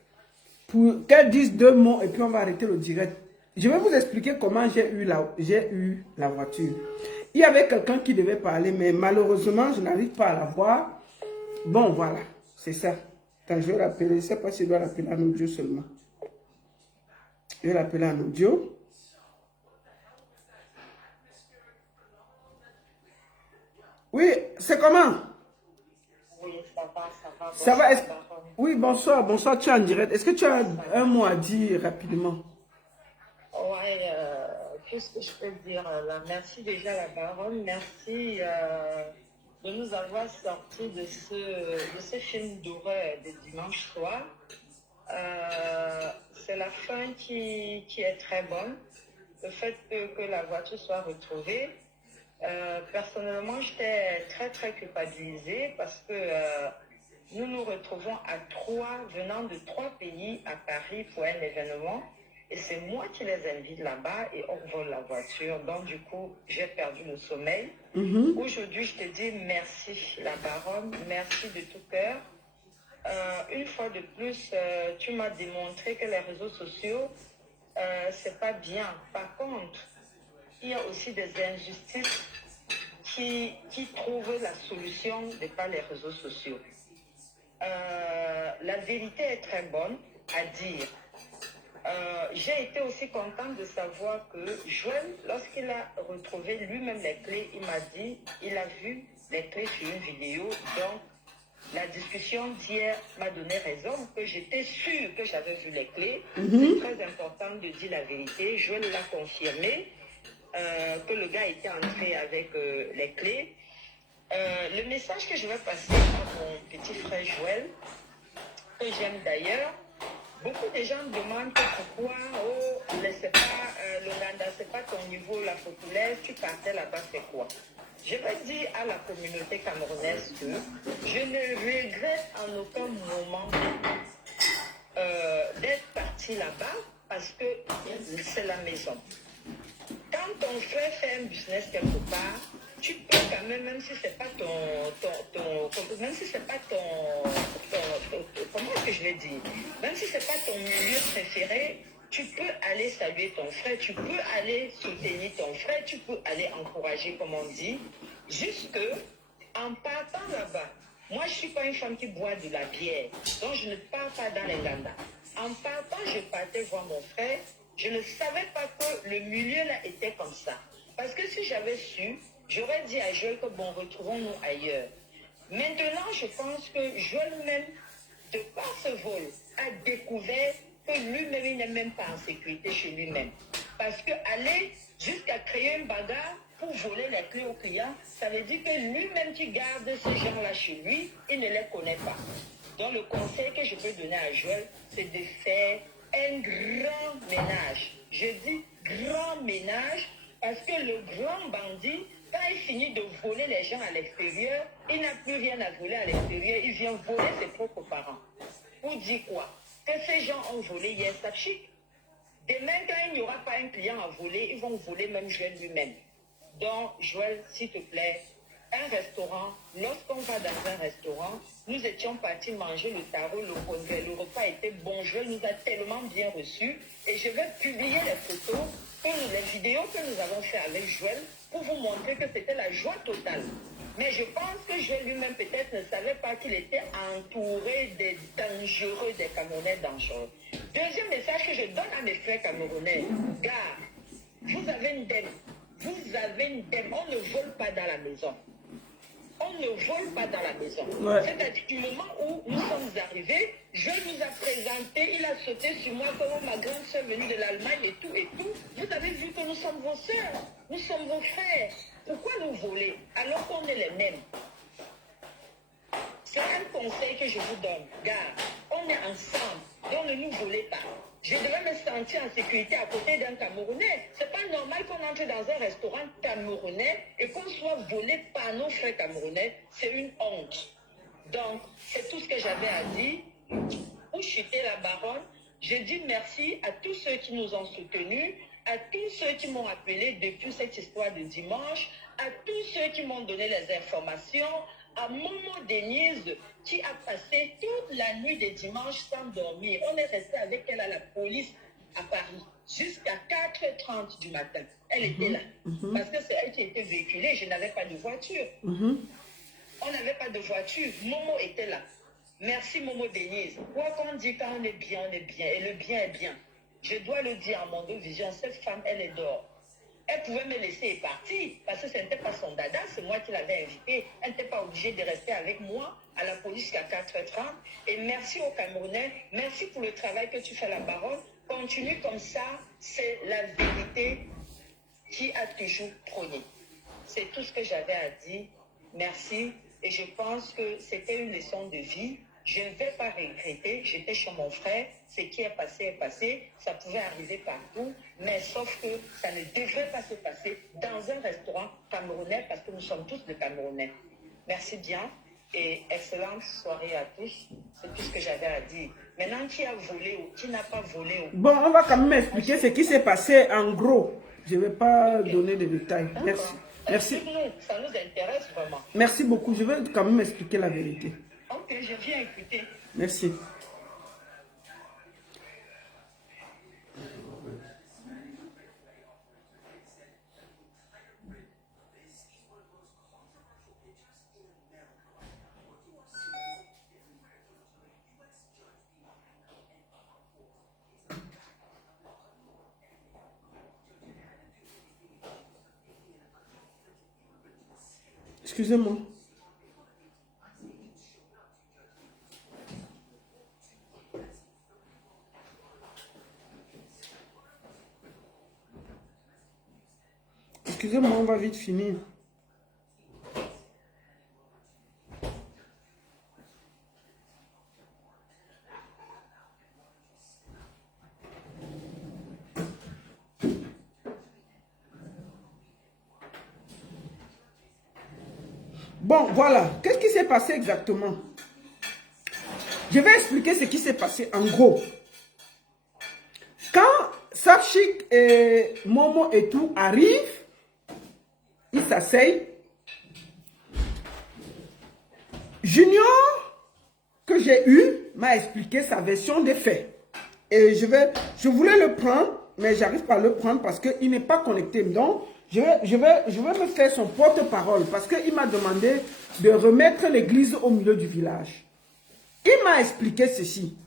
pour qu'elle dise 2 mots et puis on va arrêter le direct. Je vais vous expliquer comment j'ai eu la voiture. Il y avait quelqu'un qui devait parler, mais malheureusement, je n'arrive pas à la voir. Bon, voilà, c'est ça. Quand je vais l'appeler, je ne sais pas si je dois l'appeler en audio seulement. Je vais l'appeler en audio. Oui, c'est comment? Oui, ça va, ça va. Ça va? Bonsoir, Baron. Oui, bonsoir, bonsoir, tu es en direct. Est-ce que tu as un mot à dire rapidement? Ouais, qu'est-ce que je peux dire là? Merci déjà la baronne, merci de nous avoir sortis de ce film d'horreur de dimanche soir. C'est la fin qui est très bonne. Le fait que la voiture soit retrouvée. Personnellement, j'étais très très culpabilisée parce que nous nous retrouvons venant de 3 pays à Paris pour un événement. Et c'est moi qui les invite là-bas et on vole la voiture. Donc du coup, j'ai perdu le sommeil. Aujourd'hui, je te dis merci la baronne, merci de tout cœur. Une fois de plus, tu m'as démontré que les réseaux sociaux, c'est pas bien. Par contre, il y a aussi des injustices qui trouvent la solution de par les réseaux sociaux. La vérité est très bonne à dire. J'ai été aussi contente de savoir que Joël, lorsqu'il a retrouvé lui-même les clés, il m'a dit, il a vu les clés sur une vidéo. Donc, la discussion d'hier m'a donné raison, que j'étais sûre que j'avais vu les clés. C'est très important de dire la vérité. Joël l'a confirmé, que le gars était entré avec les clés. Le message que je vais passer à mon petit frère Joël, que j'aime d'ailleurs, beaucoup de gens me demandent pourquoi, c'est pas l'Ouganda, c'est pas ton niveau, la populaire, tu partais là-bas, c'est quoi? Je vais dire à la communauté camerounaise que je ne regrette en aucun moment d'être parti là-bas parce que c'est la maison. Quand ton frère fait un business quelque part, tu peux quand même si c'est pas même si c'est pas comment est-ce que je vais dire, même si c'est pas ton milieu préféré, tu peux aller saluer ton frère, tu peux aller soutenir ton frère, tu peux aller encourager, comme on dit, jusque en partant là-bas. Moi, je ne suis pas une femme qui boit de la bière, donc je ne pars pas dans les gandas. En partant, je partais voir mon frère. Je ne savais pas que le milieu là était comme ça. Parce que si j'avais su, j'aurais dit à Joël que bon, retrouvons-nous ailleurs. Maintenant, je pense que Joël même, de par ce vol, a découvert que lui-même, il n'est même pas en sécurité chez lui-même. Parce que aller jusqu'à créer une bagarre pour voler les clés aux clients, ça veut dire que lui-même qui garde ces gens-là chez lui, il ne les connaît pas. Donc le conseil que je peux donner à Joël, c'est de faire un grand ménage. Je dis grand ménage parce que le grand bandit, quand il finit de voler les gens à l'extérieur, il n'a plus rien à voler à l'extérieur, il vient voler ses propres parents. Pour dire quoi? Que ces gens ont volé hier Sapchik. Demain, quand il n'y aura pas un client à voler, ils vont voler même Joël lui-même. Donc, Joël, s'il te plaît, un restaurant, lorsqu'on va dans un restaurant, nous étions partis manger le tarot, le congrès, le repas était bon, Joël nous a tellement bien reçus et je vais publier les photos, les vidéos que nous avons fait avec Joël pour vous montrer que c'était la joie totale. Mais je pense que Joël lui-même peut-être ne savait pas qu'il était entouré des dangereux, des Camerounais dangereux. Deuxième message que je donne à mes frères camerounais, gars, vous avez une dème. Vous avez une dème. On ne vole pas dans la maison. On ne vole pas dans la maison. Ouais. C'est-à-dire du moment où nous sommes arrivés, je nous a présenté, il a sauté sur moi comme ma grande soeur venue de l'Allemagne et tout et tout. Vous avez vu que nous sommes vos soeurs, nous sommes vos frères. Pourquoi nous voler alors qu'on est les mêmes? C'est un conseil que je vous donne. Gars, on est ensemble, donc ne nous volez pas. Je devais me sentir en sécurité à côté d'un Camerounais. C'est pas normal qu'on entre dans un restaurant camerounais et qu'on soit volé par nos frères camerounais. C'est une honte. Donc, c'est tout ce que j'avais à dire. Pour chuter la baronne, je dis merci à tous ceux qui nous ont soutenus, à tous ceux qui m'ont appelé depuis cette histoire de dimanche, à tous ceux qui m'ont donné les informations, à Momo Denise qui a passé toute la nuit de dimanche sans dormir. On est resté avec elle à la police à Paris jusqu'à 4h30 du matin. Elle était là. Parce que c'est elle qui était véhiculée. Je n'avais pas de voiture. On n'avait pas de voiture. Momo était là. Merci Momo Denise. Quoi qu'on dit quand on est bien, on est bien. Et le bien est bien. Je dois le dire à Mondo Vision, cette femme, elle est dehors. Elle pouvait me laisser et partir parce que ce n'était pas son dada, c'est moi qui l'avais invitée. Elle n'était pas obligée de rester avec moi à la police jusqu'à 4h30. Et merci aux Camerounais, merci pour le travail que tu fais, la baronne. Continue comme ça, c'est la vérité qui a toujours prôné. C'est tout ce que j'avais à dire. Merci. Et je pense que c'était une leçon de vie. Je ne vais pas regretter, j'étais chez mon frère, ce qui est passé, ça pouvait arriver partout, mais sauf que ça ne devrait pas se passer dans un restaurant camerounais parce que nous sommes tous des Camerounais. Merci bien et excellente soirée à tous, c'est tout ce que j'avais à dire. Maintenant, qui a volé ou qui n'a pas volé ou... Bon, on va quand même expliquer ce qui s'est passé en gros. Je ne vais pas donner de détails. Merci. Merci. Ça nous intéresse vraiment. Merci beaucoup, je vais quand même expliquer la vérité. Ok, je viens écouter. Merci. Excusez-moi. Excusez-moi, on va vite finir. Bon, voilà. Qu'est-ce qui s'est passé exactement? Je vais expliquer ce qui s'est passé en gros. Quand Sapchik et Momo et tout arrivent, ils s'asseyent. Junior, que j'ai eu, m'a expliqué sa version des faits. Et je voulais le prendre, mais j'arrive pas à le prendre parce qu'il n'est pas connecté. Donc, je vais me faire son porte-parole parce qu'il m'a demandé de remettre l'église au milieu du village. Il m'a expliqué ceci.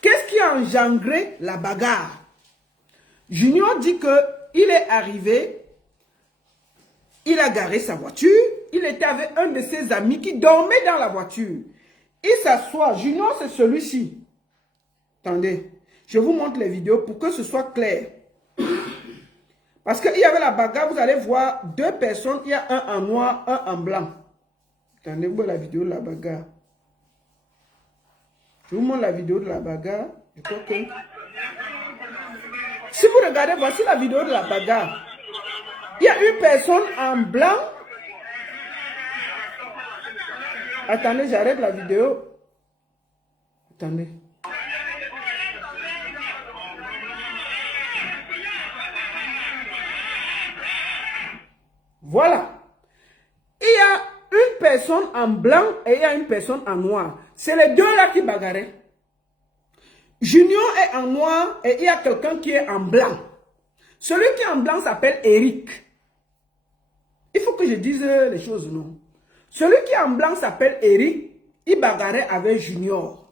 Qu'est-ce qui a engendré la bagarre? Junior dit qu'il est arrivé, il a garé sa voiture, il était avec un de ses amis qui dormait dans la voiture. Il s'assoit. Junior, c'est celui-ci. Attendez, je vous montre les vidéos pour que ce soit clair. Parce qu'il y avait la bagarre, vous allez voir deux personnes, il y a un en noir, un en blanc. Attendez, vous voyez la vidéo de la bagarre. Je vous montre la vidéo de la bagarre. Je crois que... Si vous regardez, voici la vidéo de la bagarre. Il y a une personne en blanc. Attendez, j'arrête la vidéo. Attendez. Voilà. Il y a une personne en blanc et il y a une personne en noir. C'est les deux là qui bagarraient. Junior est en noir et il y a quelqu'un qui est en blanc. Celui qui est en blanc s'appelle Eric. Il faut que je dise les choses, non? Celui qui est en blanc s'appelle Eric. Il bagarrait avec Junior.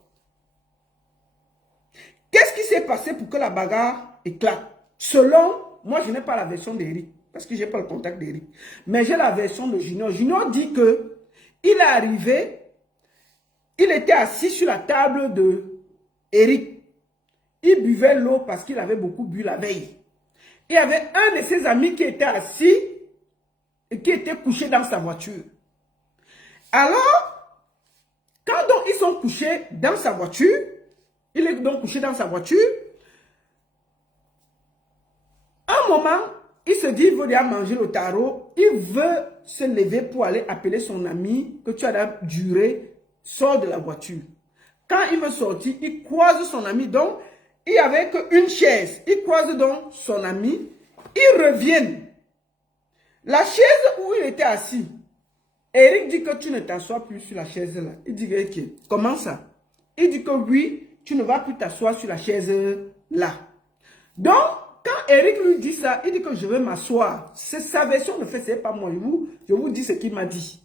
Qu'est-ce qui s'est passé pour que la bagarre éclate? Selon, moi je n'ai pas la version d'Eric. Parce que je n'ai pas le contact d'Eric. Mais j'ai la version de Junior. Junior dit que il est arrivé, il était assis sur la table de Eric. Il buvait l'eau parce qu'il avait beaucoup bu la veille. Il y avait un de ses amis qui était assis et qui était couché dans sa voiture. Alors, quand donc ils sont couchés dans sa voiture, il est donc couché dans sa voiture, un moment, il se dit, il veut déjà manger le tarot, il veut se lever pour aller appeler son ami que tu as duré, sort de la voiture. Quand il veut sortir, il croise son ami, donc il n'y avait qu'une chaise. Il croise donc son ami, ils reviennent. La chaise où il était assis, Eric dit que tu ne t'assois plus sur la chaise là. Il dit, ok, comment ça? Il dit que oui, tu ne vas plus t'asseoir sur la chaise là. Donc, quand Eric lui dit ça, il dit que je vais m'asseoir. C'est sa version de fait, c'est pas moi. Je vous dis ce qu'il m'a dit.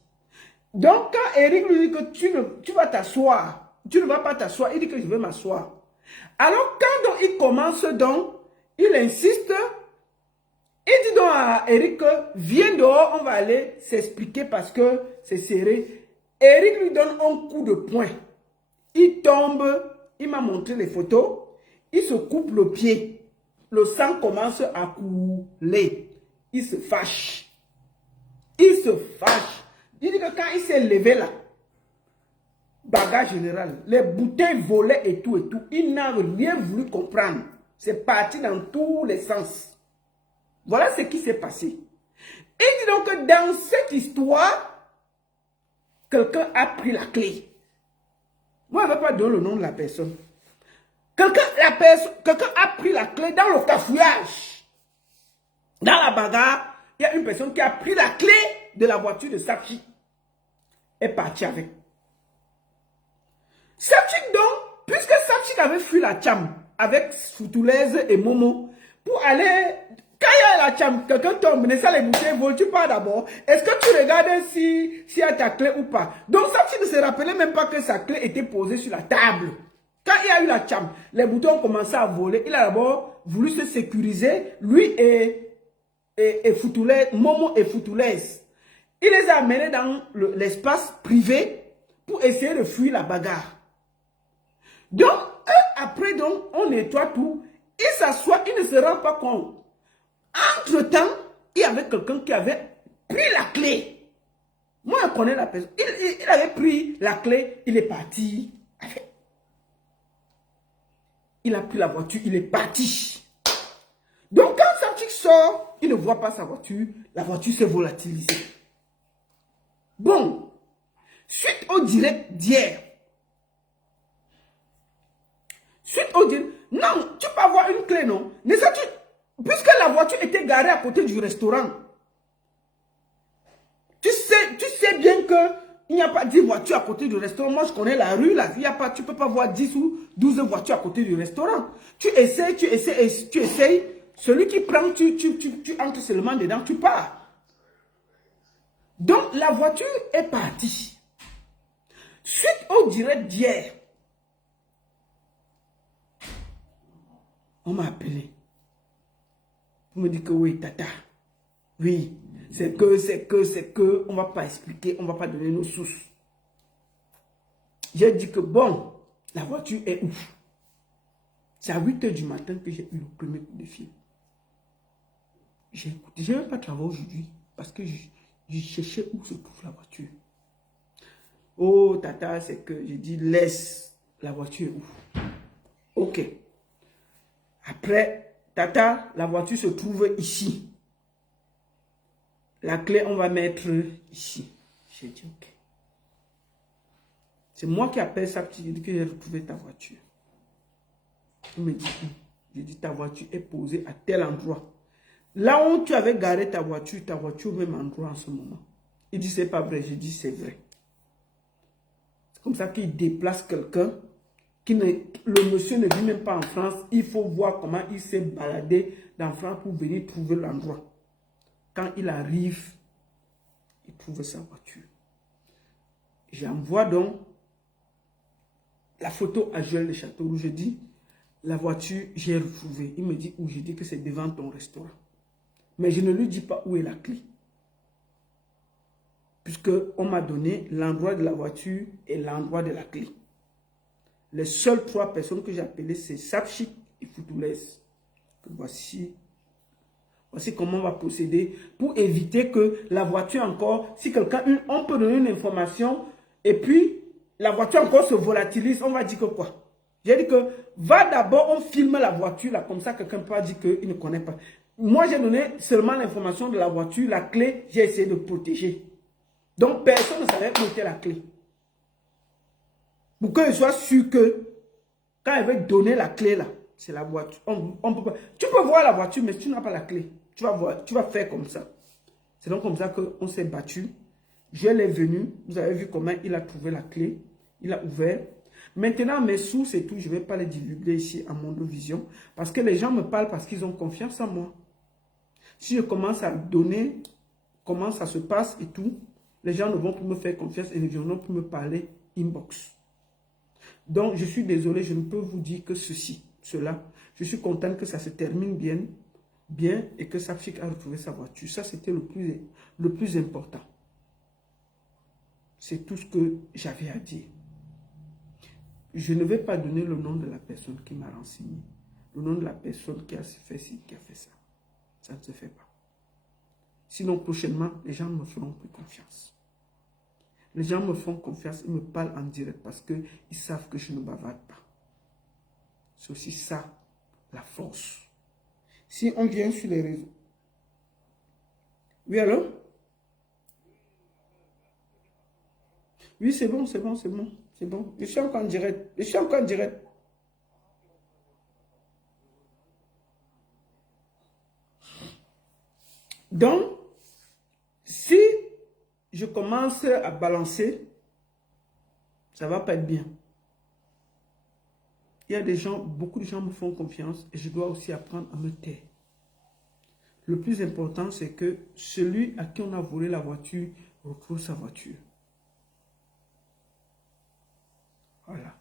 Donc, quand Eric lui dit que tu vas t'asseoir, tu ne vas pas t'asseoir, il dit que je vais m'asseoir. Alors, quand donc, il commence donc, il insiste, il dit donc à Eric, viens dehors, on va aller s'expliquer parce que c'est serré. Eric lui donne un coup de poing. Il tombe, il m'a montré les photos, il se coupe le pied. Le sang commence à couler. Il se fâche. Il se fâche. Il dit que quand il s'est levé là, bagarre générale, les bouteilles volaient et tout. Il n'a rien voulu comprendre. C'est parti dans tous les sens. Voilà ce qui s'est passé. Il dit donc que dans cette histoire, quelqu'un a pris la clé. Moi, je ne vais pas donner le nom de la personne. Quelqu'un a pris la clé dans le cafouillage. Dans la bagarre, il y a une personne qui a pris la clé de la voiture de Sapchik. Est parti avec. Sapchik donc, puisque Sapchik avait fui la Tcham avec Foutoulaise et Momo, pour aller, quand il y a la Tcham, quelqu'un tombe, mais ça les bouteilles volent, tu pars d'abord. Est-ce que tu regardes si y a ta clé ou pas? Donc Sapchik ne se rappelait même pas que sa clé était posée sur la table. Quand il y a eu la Tcham, les boutons ont commencé à voler. Il a d'abord voulu se sécuriser, lui et Foutoulaise, Momo et Foutoulaise. Il les a amenés dans l'espace privé pour essayer de fuir la bagarre. Donc, après, donc, on nettoie tout. Il s'assoit, il ne se rend pas compte. Entre-temps, il y avait quelqu'un qui avait pris la clé. Moi, je connais la personne. Il avait pris la clé, il est parti avec. Il a pris la voiture, il est parti. Donc, quand Sapchik sort, il ne voit pas sa voiture. La voiture s'est volatilisée. Bon, suite au direct d'hier. Suite au direct. Non, tu peux avoir une clé, non? Puisque la voiture était garée à côté du restaurant. Tu sais bien qu'il n'y a pas 10 voitures à côté du restaurant. Moi, je connais la rue, là. Il y a pas, tu ne peux pas voir 10 ou 12 voitures à côté du restaurant. Tu essayes. Celui qui prend, tu entres seulement dedans, tu pars. Donc, la voiture est partie. Suite au direct d'hier, on m'a appelé. On me dit que oui, tata. Oui, c'est que, on ne va pas expliquer, on ne va pas donner nos sources. J'ai dit que bon, la voiture est où? C'est à 8 h du matin que j'ai eu le premier coup de fil. J'ai écouté, je n'ai même pas travaillé aujourd'hui parce que je cherchais où se trouve la voiture. Oh, tata, c'est que j'ai dit laisse, la voiture est où? Ok. Après, tata, la voiture se trouve ici. La clé, on va mettre ici. J'ai dit ok. C'est moi qui appelle ça, qui dit que j'ai retrouvé ta voiture. Il me dit, j'ai dit ta voiture est posée à tel endroit. Là où tu avais garé ta voiture au même endroit en ce moment. Il dit c'est pas vrai. J'ai dit c'est vrai. C'est comme ça qu'il déplace quelqu'un. Le monsieur ne vit même pas en France. Il faut voir comment il s'est baladé dans France pour venir trouver l'endroit. Quand il arrive, il trouve sa voiture. J'envoie donc la photo à Joël de Châteauroux. Je dis, la voiture, j'ai retrouvé. Il me dit où? Je dis que c'est devant ton restaurant. Mais je ne lui dis pas où est la clé. Puisqu'on m'a donné l'endroit de la voiture et l'endroit de la clé. Les seules 3 personnes que j'ai appelées, c'est Sapchik et Foutoulès. Voici comment on va procéder pour éviter que la voiture encore, si quelqu'un, on peut donner une information et puis la voiture encore se volatilise, on va dire que quoi? J'ai dit que va d'abord, on filme la voiture là, comme ça quelqu'un peut dire qu'il ne connaît pas. Moi j'ai donné seulement l'information de la voiture, la clé, j'ai essayé de protéger. Donc personne ne savait où était la clé. Pour que je sois sûr que quand elle veut donner la clé là, c'est la voiture. On peut pas. Tu peux voir la voiture, mais si tu n'as pas la clé, tu vas faire comme ça. C'est donc comme ça qu'on s'est battu. Je l'ai venu. Vous avez vu comment il a trouvé la clé. Il a ouvert. Maintenant, mes sources et tout, je ne vais pas les divulguer ici à Mondovision. Parce que les gens me parlent parce qu'ils ont confiance en moi. Si je commence à donner comment ça se passe et tout, les gens ne vont plus me faire confiance et ne viendront plus me parler inbox. Donc, je suis désolé, je ne peux vous dire que cela. Je suis content que ça se termine bien et que Sapchik a retrouvé sa voiture. Ça, c'était le plus important. C'est tout ce que j'avais à dire. Je ne vais pas donner le nom de la personne qui m'a renseigné. Le nom de la personne qui a fait ci, qui a fait ça. Ça ne se fait pas. Sinon, prochainement, les gens me feront plus confiance. Les gens me font confiance, ils me parlent en direct parce qu'ils savent que je ne bavarde pas. C'est aussi ça, la force. Si on vient sur les réseaux. Oui, alors? Oui, c'est bon. Je suis encore en direct. Donc, si je commence à balancer, ça ne va pas être bien. Il y a des gens, beaucoup de gens me font confiance et je dois aussi apprendre à me taire. Le plus important, c'est que celui à qui on a volé la voiture retrouve sa voiture. Voilà.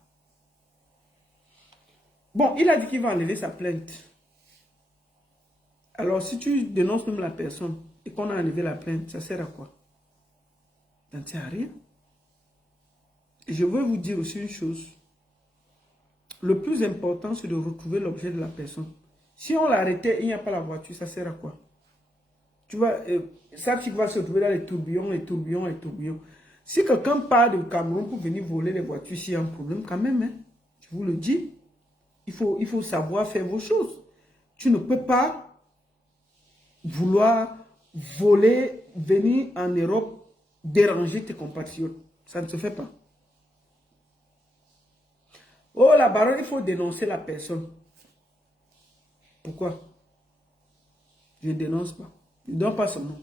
Bon, il a dit qu'il va enlever sa plainte. Alors, si tu dénonces même la personne et qu'on a enlevé la plainte, ça sert à quoi? Ça ne sert à rien. Et je veux vous dire aussi une chose. Le plus important, c'est de retrouver l'objet de la personne. Si on l'arrêtait et il n'y a pas la voiture, ça sert à quoi? Tu vas, ça, tu vas se retrouver dans les tourbillons. Si quelqu'un part du Cameroun pour venir voler les voitures, s'il y a un problème, quand même, hein, je vous le dis, il faut savoir faire vos choses. Tu ne peux pas vouloir voler, venir en Europe, déranger tes compatriotes. Ça ne se fait pas. Oh, la baronne, il faut dénoncer la personne. Pourquoi? Je ne dénonce pas. Je ne donne pas son nom.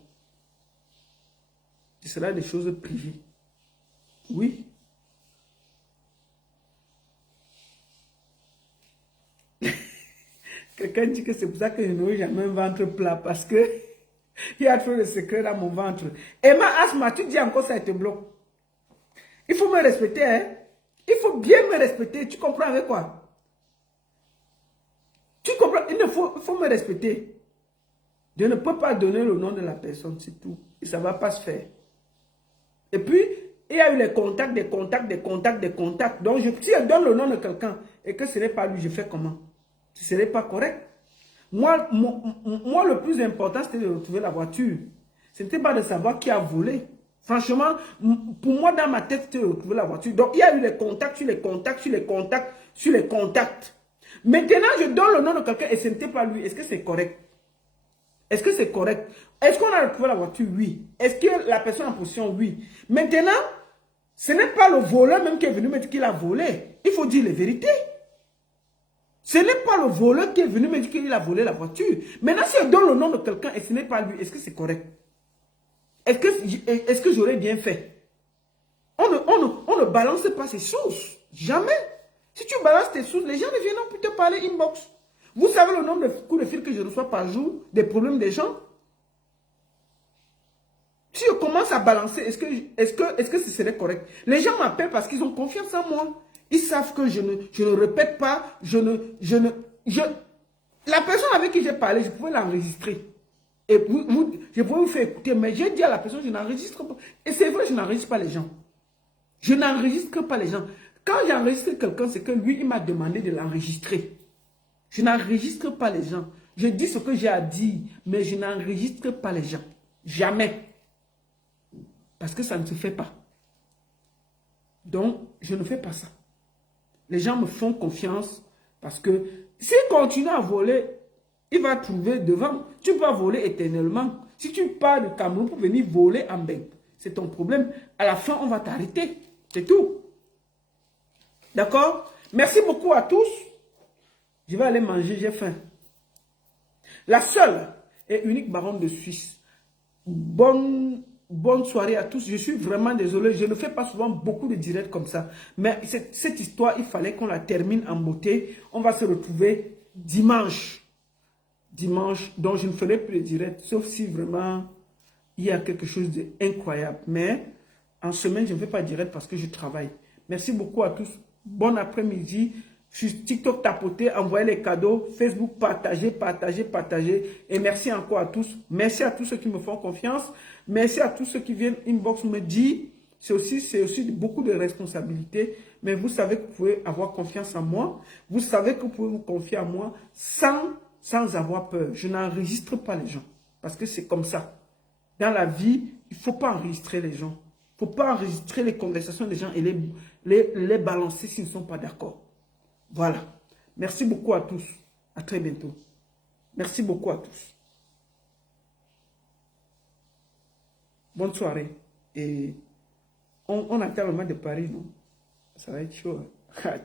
Ce sera des choses privées. Oui. Quelqu'un dit que c'est pour ça que je n'aurai jamais un ventre plat parce que il y a trop de secrets dans mon ventre. Emma Asma, tu dis encore ça et te bloque. Il faut me respecter, hein. Il faut bien me respecter. Tu comprends avec quoi? Tu comprends? Il faut me respecter. Je ne peux pas donner le nom de la personne, c'est tout. Et ça ne va pas se faire. Et puis, il y a eu les contacts, des contacts, des contacts, des contacts. Donc, si je donne le nom de quelqu'un et que ce n'est pas lui, je fais comment? Ce n'est pas correct. Moi, le plus important, c'était de retrouver la voiture. Ce n'était pas de savoir qui a volé. Franchement, pour moi, dans ma tête, c'était de retrouver la voiture. Donc, il y a eu les contacts, sur les contacts, sur les contacts, sur les contacts. Maintenant, je donne le nom de quelqu'un et ce n'était pas lui. Est-ce que c'est correct? Est-ce que c'est correct? Est-ce qu'on a retrouvé la voiture? Oui. Est-ce que la personne en position? Oui. Maintenant, ce n'est pas le voleur même qui est venu me dire qu'il a volé. Il faut dire les vérités. Ce n'est pas le voleur qui est venu me dire qu'il a volé la voiture. Maintenant, si je donne le nom de quelqu'un et ce n'est pas lui, est-ce que c'est correct? Est-ce que j'aurais bien fait? On ne balance pas ses sources. Jamais. Si tu balances tes sources, les gens ne viennent plus te parler inbox. Vous savez le nombre de coups de fil que je reçois par jour, des problèmes des gens? Si je commence à balancer, est-ce que ce serait correct? Les gens m'appellent parce qu'ils ont confiance en moi. Ils savent que je ne répète pas, la personne avec qui j'ai parlé, je pouvais l'enregistrer. Et je pouvais vous faire écouter, mais j'ai dit à la personne, je n'enregistre pas. Et c'est vrai, je n'enregistre pas les gens. Je n'enregistre pas les gens. Quand j'enregistre quelqu'un, c'est que lui, il m'a demandé de l'enregistrer. Je n'enregistre pas les gens. Je dis ce que j'ai à dire, mais je n'enregistre pas les gens. Jamais. Parce que ça ne se fait pas. Donc, je ne fais pas ça. Les gens me font confiance parce que s'il continue à voler, il va trouver devant. Tu vas voler éternellement. Si tu pars du Cameroun pour venir voler en Belgique, c'est ton problème. À la fin, on va t'arrêter. C'est tout. D'accord? Merci beaucoup à tous. Je vais aller manger, j'ai faim. La seule et unique baronne de Suisse. Bonne soirée à tous. Je suis vraiment désolé. Je ne fais pas souvent beaucoup de directs comme ça. Mais cette histoire, il fallait qu'on la termine en beauté. On va se retrouver dimanche. Dimanche. Donc, je ne ferai plus de direct. Sauf si vraiment, il y a quelque chose d'incroyable. Mais en semaine, je ne fais pas de direct parce que je travaille. Merci beaucoup à tous. Bon après-midi. Sur TikTok, tapotez, envoyez les cadeaux. Facebook, partagez, partagez, partagez. Et merci encore à tous. Merci à tous ceux qui me font confiance. Merci à tous ceux qui viennent inbox me dire. C'est aussi beaucoup de responsabilités. Mais vous savez que vous pouvez avoir confiance en moi. Vous savez que vous pouvez vous confier à moi sans avoir peur. Je n'enregistre pas les gens. Parce que c'est comme ça. Dans la vie, il ne faut pas enregistrer les gens. Il ne faut pas enregistrer les conversations des gens et les balancer s'ils ne sont pas d'accord. Voilà. Merci beaucoup à tous. À très bientôt. Merci beaucoup à tous. Bonne soirée. Et on attend le match de Paris, non? Ça va être chaud. Hein?